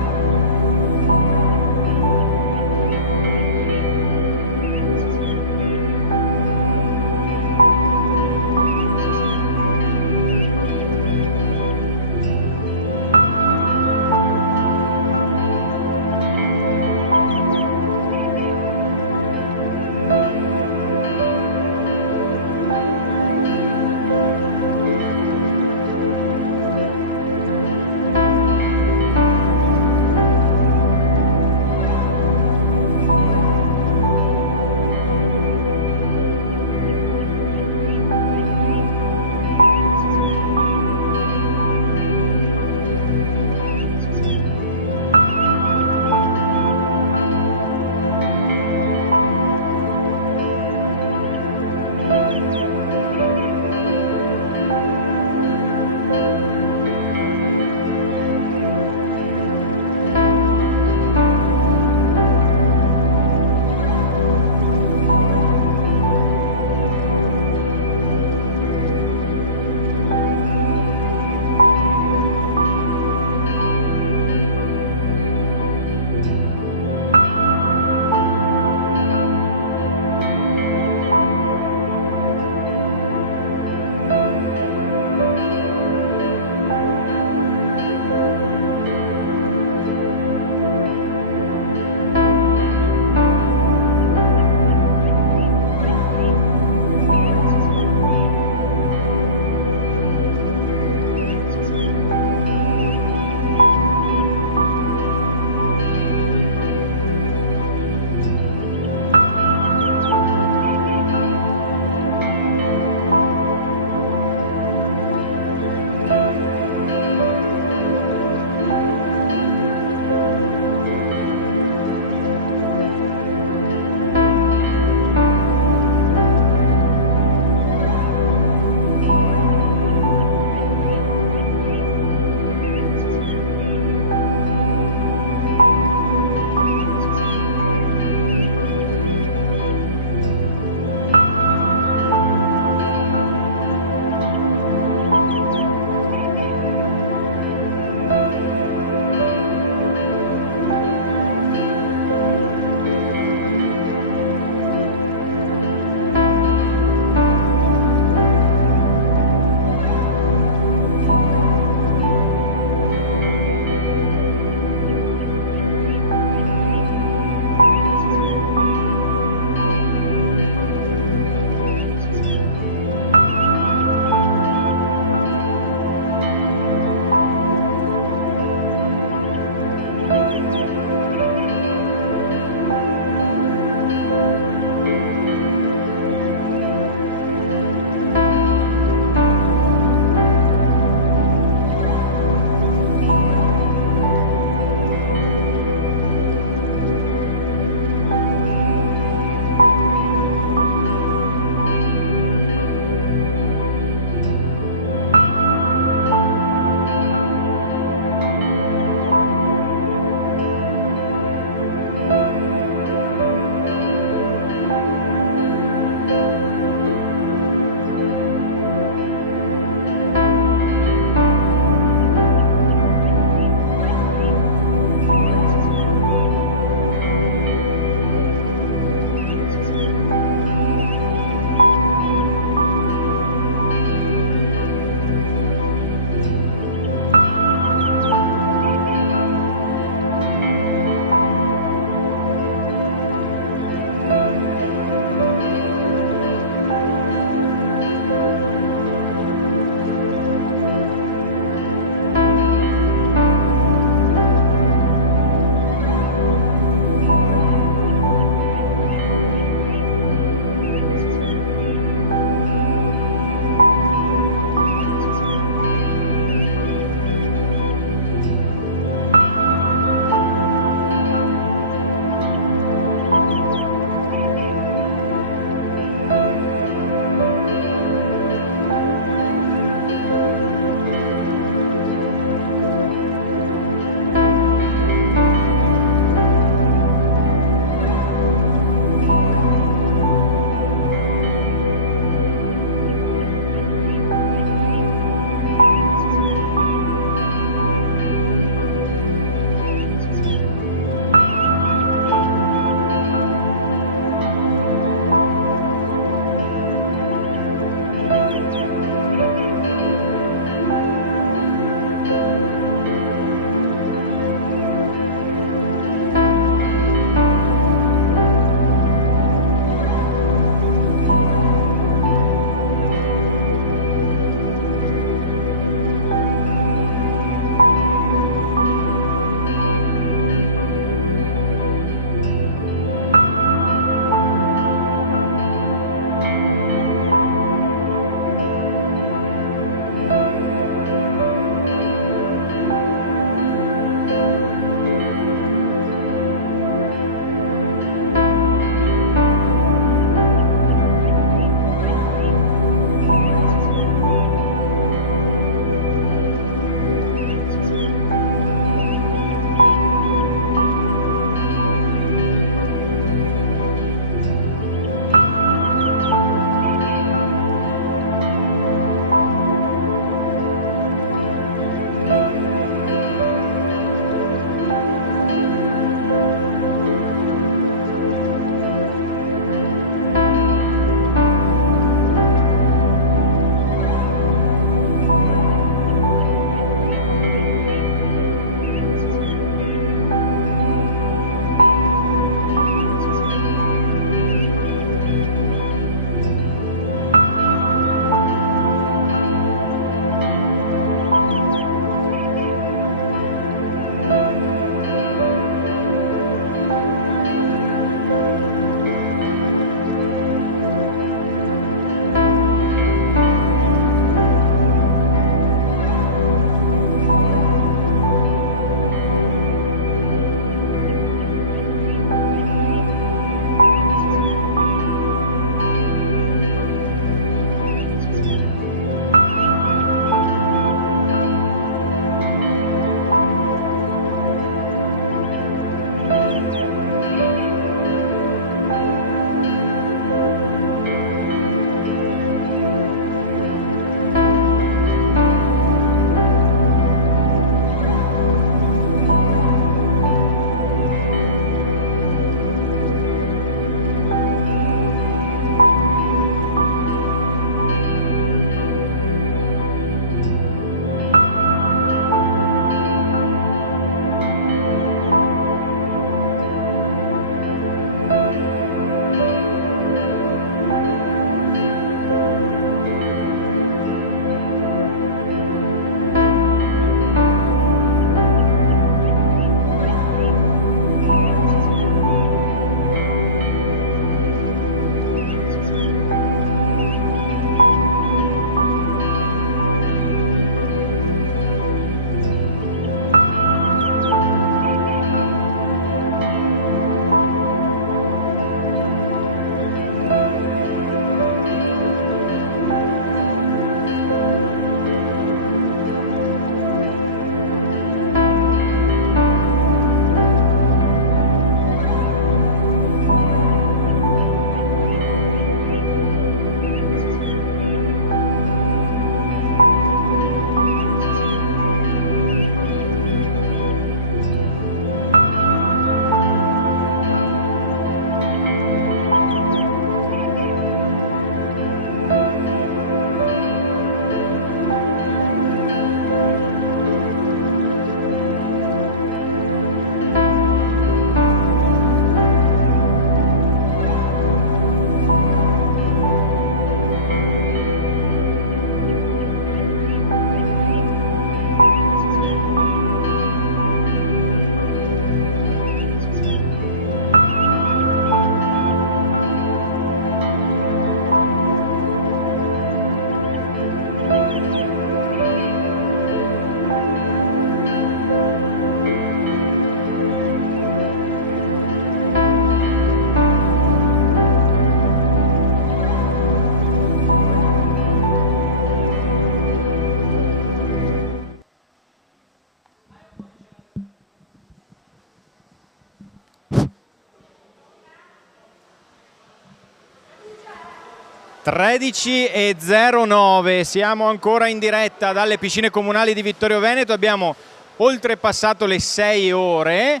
13:09, siamo ancora in diretta dalle piscine comunali di Vittorio Veneto, abbiamo oltrepassato le 6 ore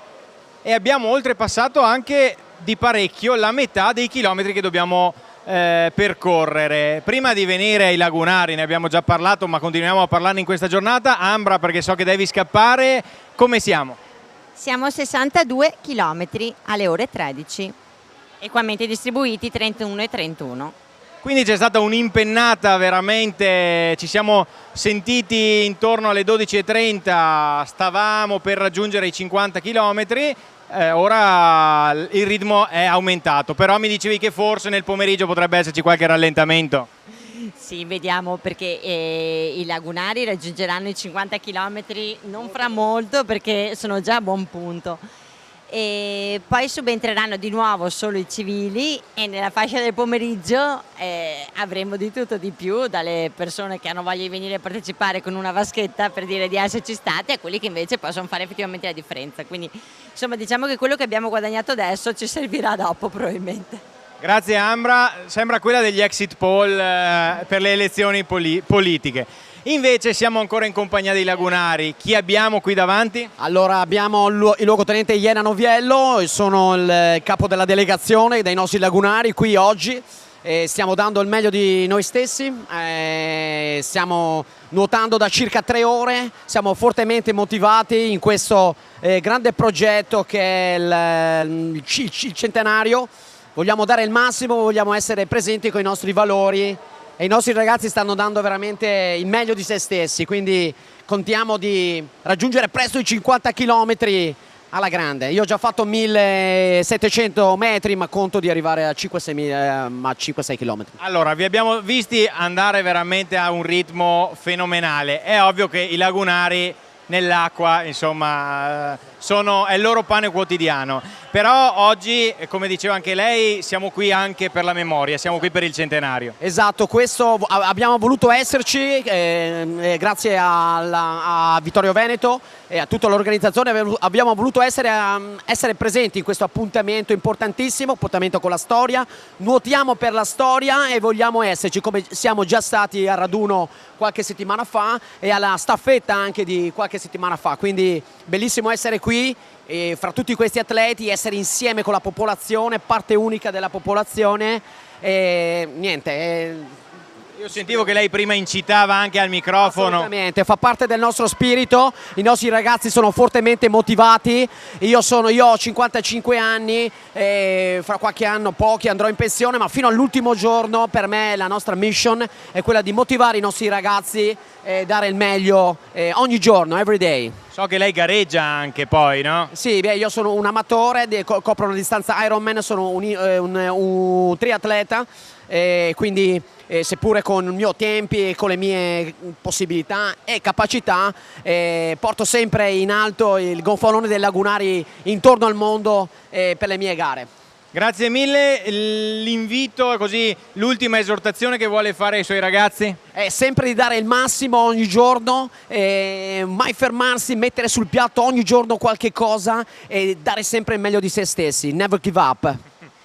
e abbiamo oltrepassato anche di parecchio la metà dei chilometri che dobbiamo percorrere. Prima di venire ai lagunari, ne abbiamo già parlato ma continuiamo a parlarne in questa giornata. Ambra, perché so che devi scappare, come siamo? Siamo a 62 km alle ore 13, equamente distribuiti 31 e 31. Quindi c'è stata un'impennata veramente, ci siamo sentiti intorno alle 12:30, stavamo per raggiungere i 50 km, ora il ritmo è aumentato, però mi dicevi che forse nel pomeriggio potrebbe esserci qualche rallentamento. Sì, vediamo, perché i lagunari raggiungeranno i 50 km non fra molto, perché sono già a buon punto. E poi subentreranno di nuovo solo i civili e nella fascia del pomeriggio avremo di tutto di più, dalle persone che hanno voglia di venire a partecipare con una vaschetta per dire di esserci stati a quelli che invece possono fare effettivamente la differenza. Quindi insomma, diciamo che quello che abbiamo guadagnato adesso ci servirà dopo probabilmente. Grazie Ambra, sembra quella degli exit poll per le elezioni politiche. Invece siamo ancora in compagnia dei lagunari. Chi abbiamo qui davanti? Allora abbiamo il luogotenente Iena Noviello, sono il capo della delegazione dei nostri lagunari qui oggi. Stiamo dando il meglio di noi stessi, stiamo nuotando da circa 3 ore, siamo fortemente motivati in questo grande progetto che è il centenario. Vogliamo dare il massimo, vogliamo essere presenti con i nostri valori e i nostri ragazzi stanno dando veramente il meglio di se stessi, quindi contiamo di raggiungere presto i 50 km alla grande. Io ho già fatto 1700 metri, ma conto di arrivare a 5-6 km. Allora, vi abbiamo visti andare veramente a un ritmo fenomenale. È ovvio che i lagunari nell'acqua, insomma, è il loro pane quotidiano. Però oggi, come diceva anche lei, siamo qui anche per la memoria, siamo qui per il centenario. Esatto, questo abbiamo voluto esserci grazie a Vittorio Veneto e a tutta l'organizzazione. Abbiamo voluto essere presenti in questo appuntamento importantissimo, appuntamento con la storia. Nuotiamo per la storia e vogliamo esserci, come siamo già stati al raduno qualche settimana fa e alla staffetta anche di qualche settimana fa. Quindi bellissimo essere qui e fra tutti questi atleti, essere insieme con la popolazione, parte unica della popolazione. E niente. Io sentivo che lei prima incitava anche al microfono. Assolutamente, fa parte del nostro spirito, i nostri ragazzi sono fortemente motivati, io ho 55 anni, fra qualche anno, pochi, andrò in pensione, ma fino all'ultimo giorno per me la nostra mission è quella di motivare i nostri ragazzi e dare il meglio ogni giorno, every day. So che lei gareggia anche poi, no? Sì, io sono un amatore, copro una distanza Ironman, sono un triatleta, quindi seppure con i miei tempi e con le mie possibilità e capacità, porto sempre in alto il gonfalone dei lagunari intorno al mondo per le mie gare. Grazie mille, l'invito, così l'ultima esortazione che vuole fare ai suoi ragazzi? È sempre di dare il massimo ogni giorno, mai fermarsi, mettere sul piatto ogni giorno qualche cosa e dare sempre il meglio di se stessi, never give up.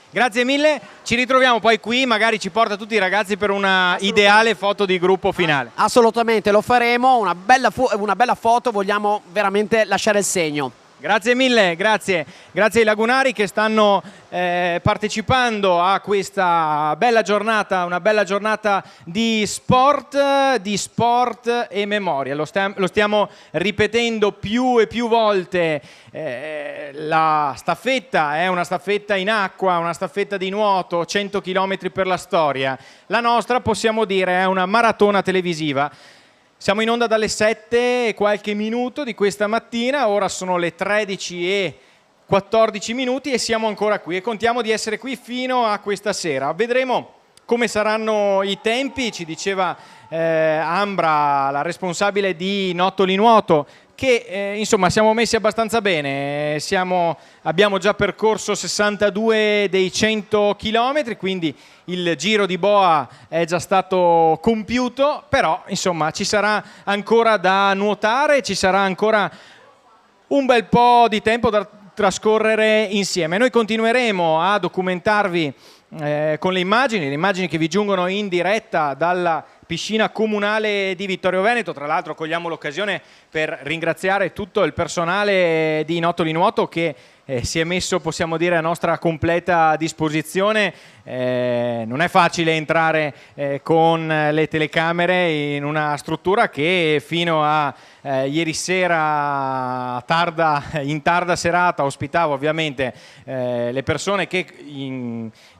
Grazie mille, ci ritroviamo poi qui, magari ci porta tutti i ragazzi per una ideale foto di gruppo finale. Assolutamente, lo faremo, una bella foto, vogliamo veramente lasciare il segno. Grazie mille, grazie ai lagunari che stanno partecipando a questa bella giornata, una bella giornata di sport e memoria. Lo stiamo ripetendo più e più volte, la staffetta è una staffetta in acqua, una staffetta di nuoto, 100 km per la storia. La nostra, possiamo dire, è una maratona televisiva. Siamo in onda dalle 7 e qualche minuto di questa mattina, ora sono le 13:14 e siamo ancora qui e contiamo di essere qui fino a questa sera. Vedremo come saranno i tempi, ci diceva Ambra, la responsabile di Nottoli Nuoto, che insomma siamo messi abbastanza bene, abbiamo già percorso 62 dei 100 km, quindi il giro di boa è già stato compiuto, però insomma ci sarà ancora da nuotare, ci sarà ancora un bel po' di tempo da trascorrere insieme. Noi continueremo a documentarvi con le immagini che vi giungono in diretta dalla piscina comunale di Vittorio Veneto. Tra l'altro cogliamo l'occasione per ringraziare tutto il personale di Notoli Nuoto che si è messo, possiamo dire, a nostra completa disposizione. Non è facile entrare con le telecamere in una struttura che fino a ieri sera in tarda serata ospitava ovviamente le persone che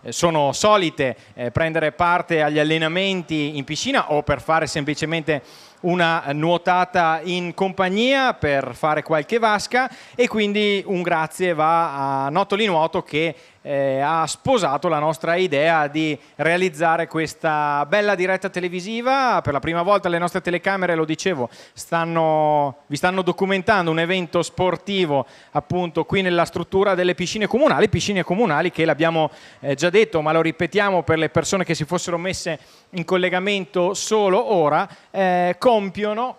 sono solite prendere parte agli allenamenti in piscina o per fare semplicemente una nuotata in compagnia, per fare qualche vasca, e quindi un grazie va a Notoli Nuoto che ha sposato la nostra idea di realizzare questa bella diretta televisiva. Per la prima volta le nostre telecamere, lo dicevo, vi stanno documentando un evento sportivo appunto qui nella struttura delle piscine comunali che l'abbiamo già detto, ma lo ripetiamo per le persone che si fossero messe in collegamento solo ora, compiono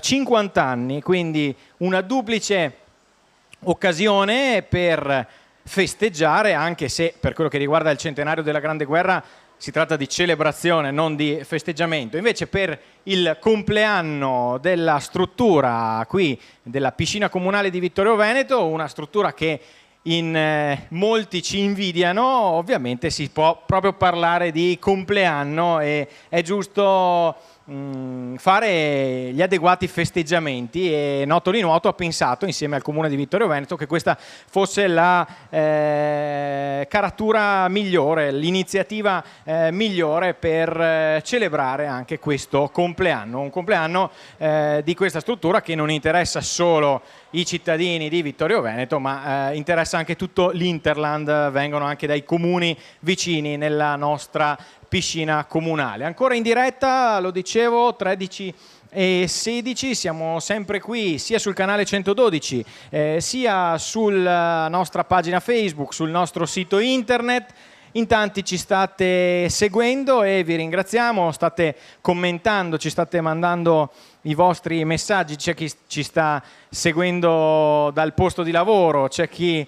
50 anni, quindi una duplice occasione per festeggiare, anche se per quello che riguarda il centenario della Grande Guerra si tratta di celebrazione, non di festeggiamento. Invece per il compleanno della struttura qui della piscina comunale di Vittorio Veneto, una struttura che in molti ci invidiano, ovviamente si può proprio parlare di compleanno e è giusto fare gli adeguati festeggiamenti, e Notoli Nuoto ha pensato insieme al comune di Vittorio Veneto che questa fosse la caratura migliore, l'iniziativa migliore per celebrare anche questo compleanno, un compleanno di questa struttura che non interessa solo i cittadini di Vittorio Veneto, ma interessa anche tutto l'Interland, vengono anche dai comuni vicini nella nostra piscina comunale. Ancora in diretta, lo dicevo, 13:16, siamo sempre qui sia sul canale 112 sia sulla nostra pagina Facebook, sul nostro sito internet. In tanti ci state seguendo e vi ringraziamo, state commentando, ci state mandando i vostri messaggi, c'è chi ci sta seguendo dal posto di lavoro, c'è chi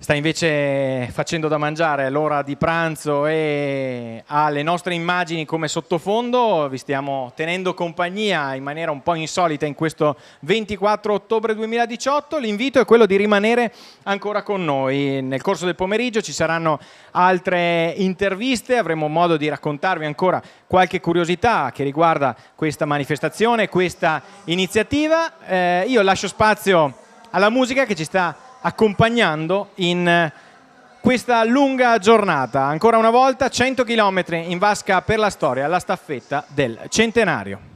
sta invece facendo da mangiare all'ora di pranzo e ha le nostre immagini come sottofondo. Vi stiamo tenendo compagnia in maniera un po' insolita in questo 24 ottobre 2018. L'invito è quello di rimanere ancora con noi. Nel corso del pomeriggio ci saranno altre interviste, avremo modo di raccontarvi ancora qualche curiosità che riguarda questa manifestazione, questa iniziativa. Io lascio spazio alla musica che ci sta accompagnando in questa lunga giornata. Ancora una volta 100 km in vasca per la storia, la staffetta del centenario.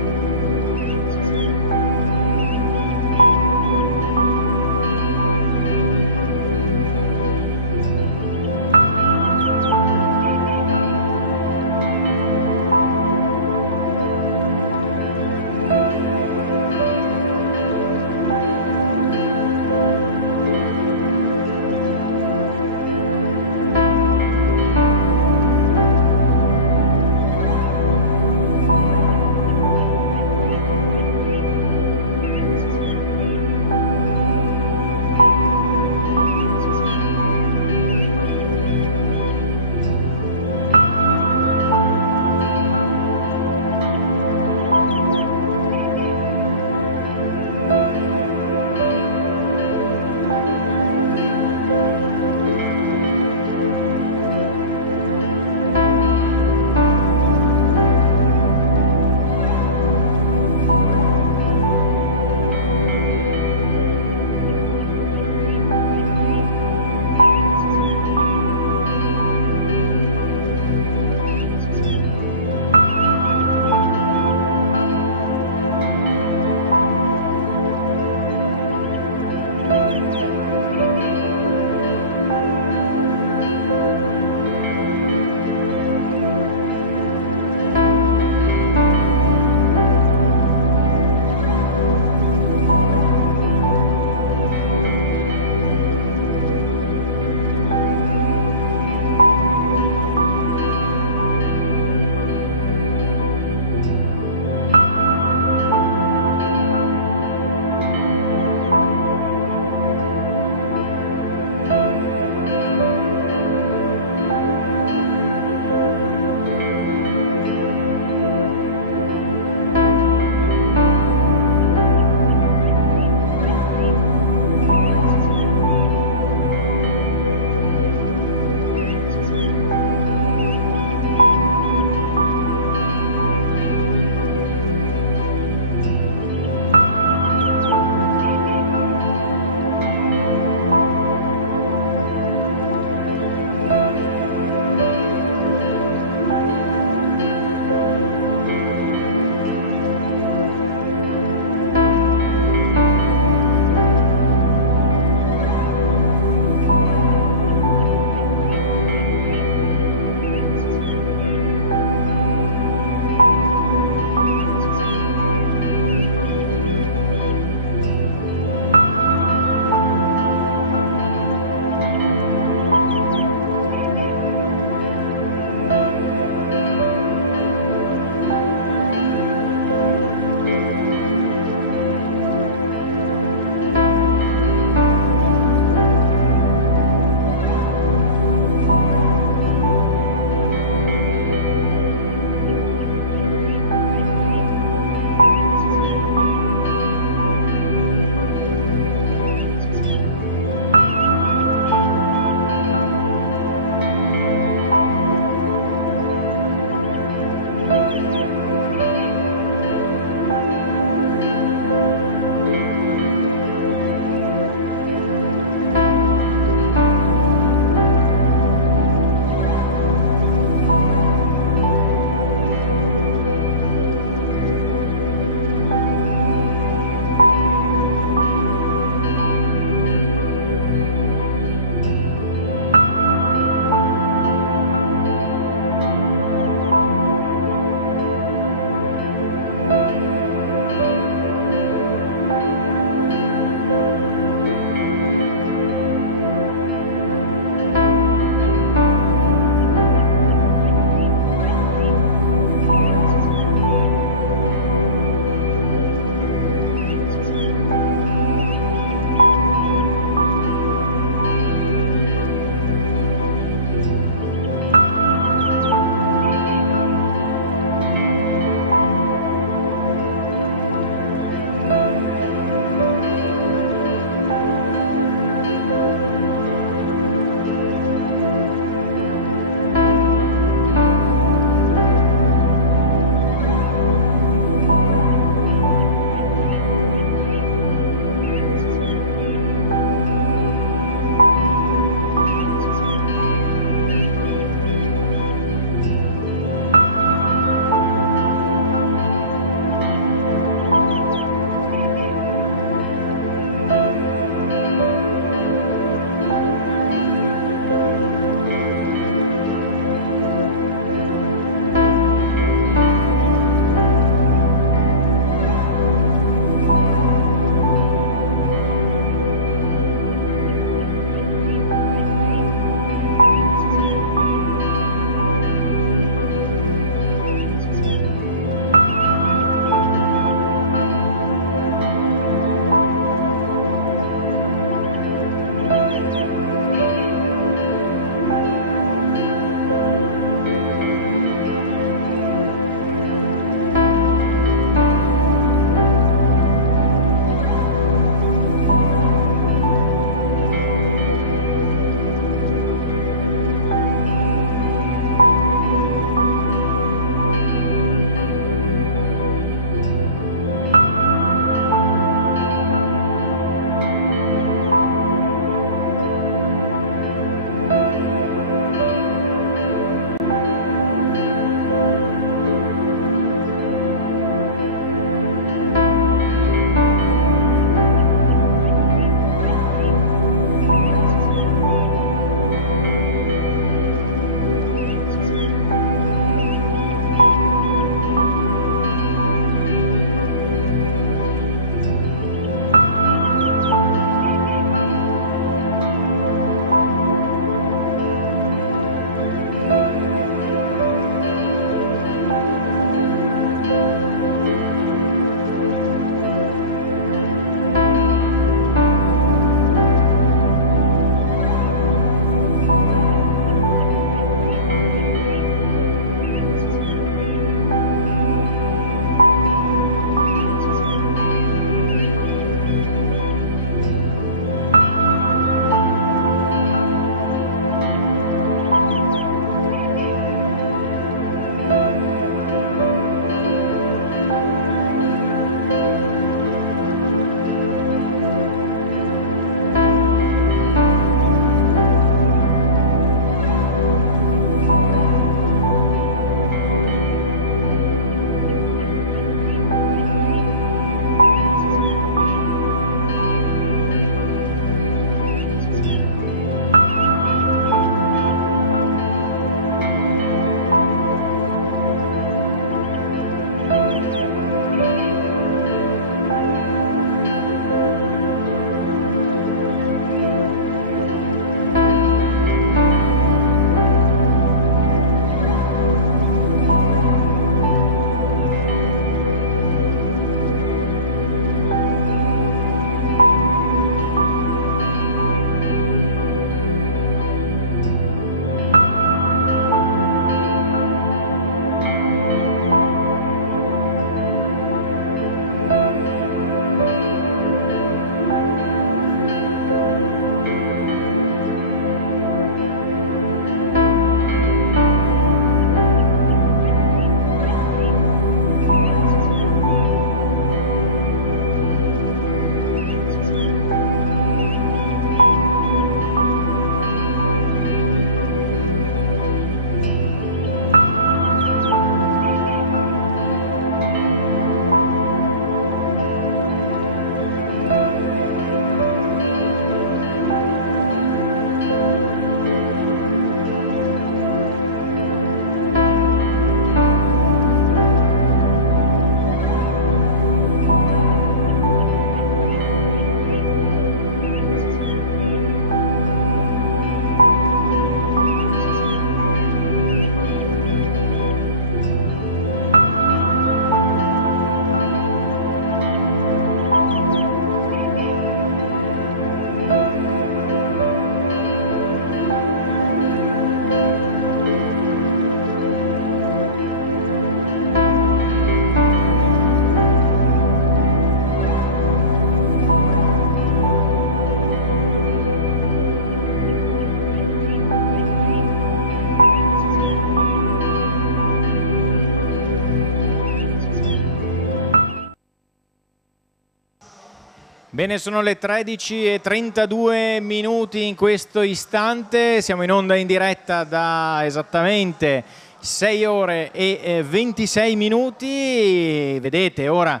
Bene, sono le 13:32 in questo istante, siamo in onda in diretta da esattamente 6 ore e 26 minuti, vedete ora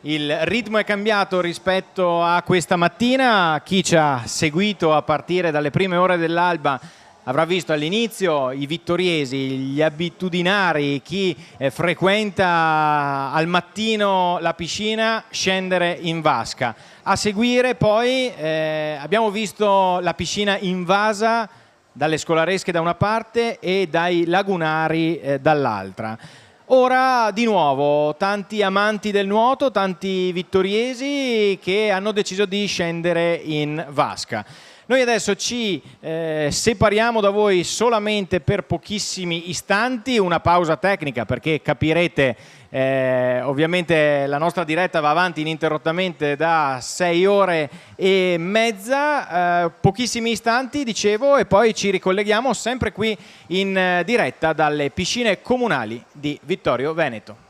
il ritmo è cambiato rispetto a questa mattina, chi ci ha seguito a partire dalle prime ore dell'alba avrà visto all'inizio i vittoriesi, gli abitudinari, chi frequenta al mattino la piscina scendere in vasca. A seguire poi abbiamo visto la piscina invasa dalle scolaresche da una parte e dai lagunari dall'altra. Ora di nuovo tanti amanti del nuoto, tanti vittoriesi che hanno deciso di scendere in vasca. Noi adesso ci separiamo da voi solamente per pochissimi istanti, una pausa tecnica perché capirete ovviamente la nostra diretta va avanti ininterrottamente da 6 ore e mezza, pochissimi istanti dicevo e poi ci ricolleghiamo sempre qui in diretta dalle piscine comunali di Vittorio Veneto.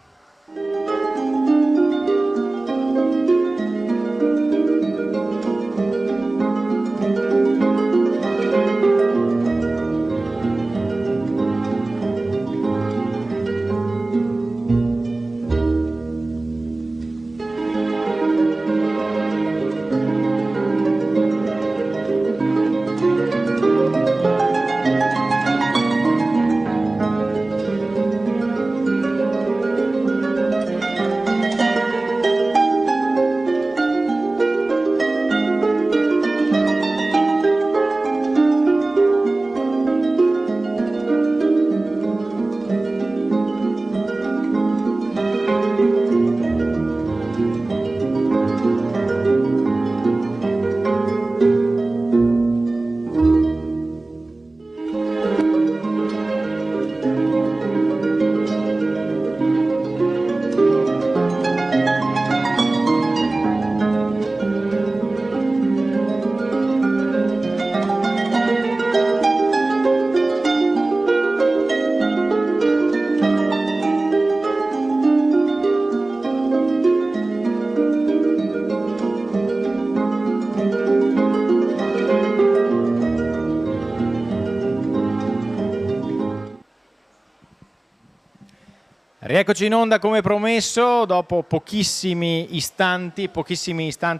Rieccoci in onda come promesso dopo pochissimi istanti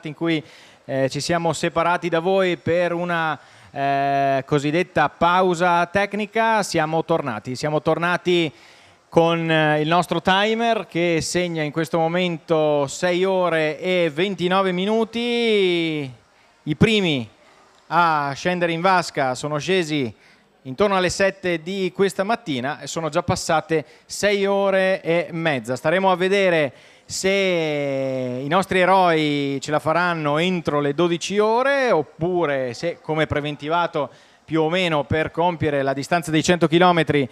in cui ci siamo separati da voi per una cosiddetta pausa tecnica. Siamo tornati con il nostro timer che segna in questo momento 6 ore e 29 minuti. I primi a scendere in vasca sono scesi intorno alle 7 di questa mattina e sono già passate 6 ore e mezza. Staremo a vedere se i nostri eroi ce la faranno entro le 12 ore oppure se, come preventivato più o meno per compiere la distanza dei 100 km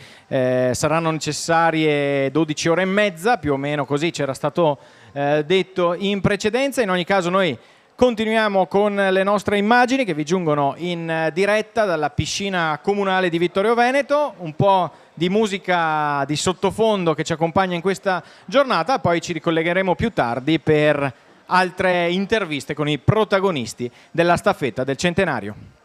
saranno necessarie 12 ore e mezza, più o meno così c'era stato detto in precedenza. In ogni caso noi continuiamo con le nostre immagini che vi giungono in diretta dalla piscina comunale di Vittorio Veneto, un po' di musica di sottofondo che ci accompagna in questa giornata, poi ci ricollegheremo più tardi per altre interviste con i protagonisti della staffetta del centenario.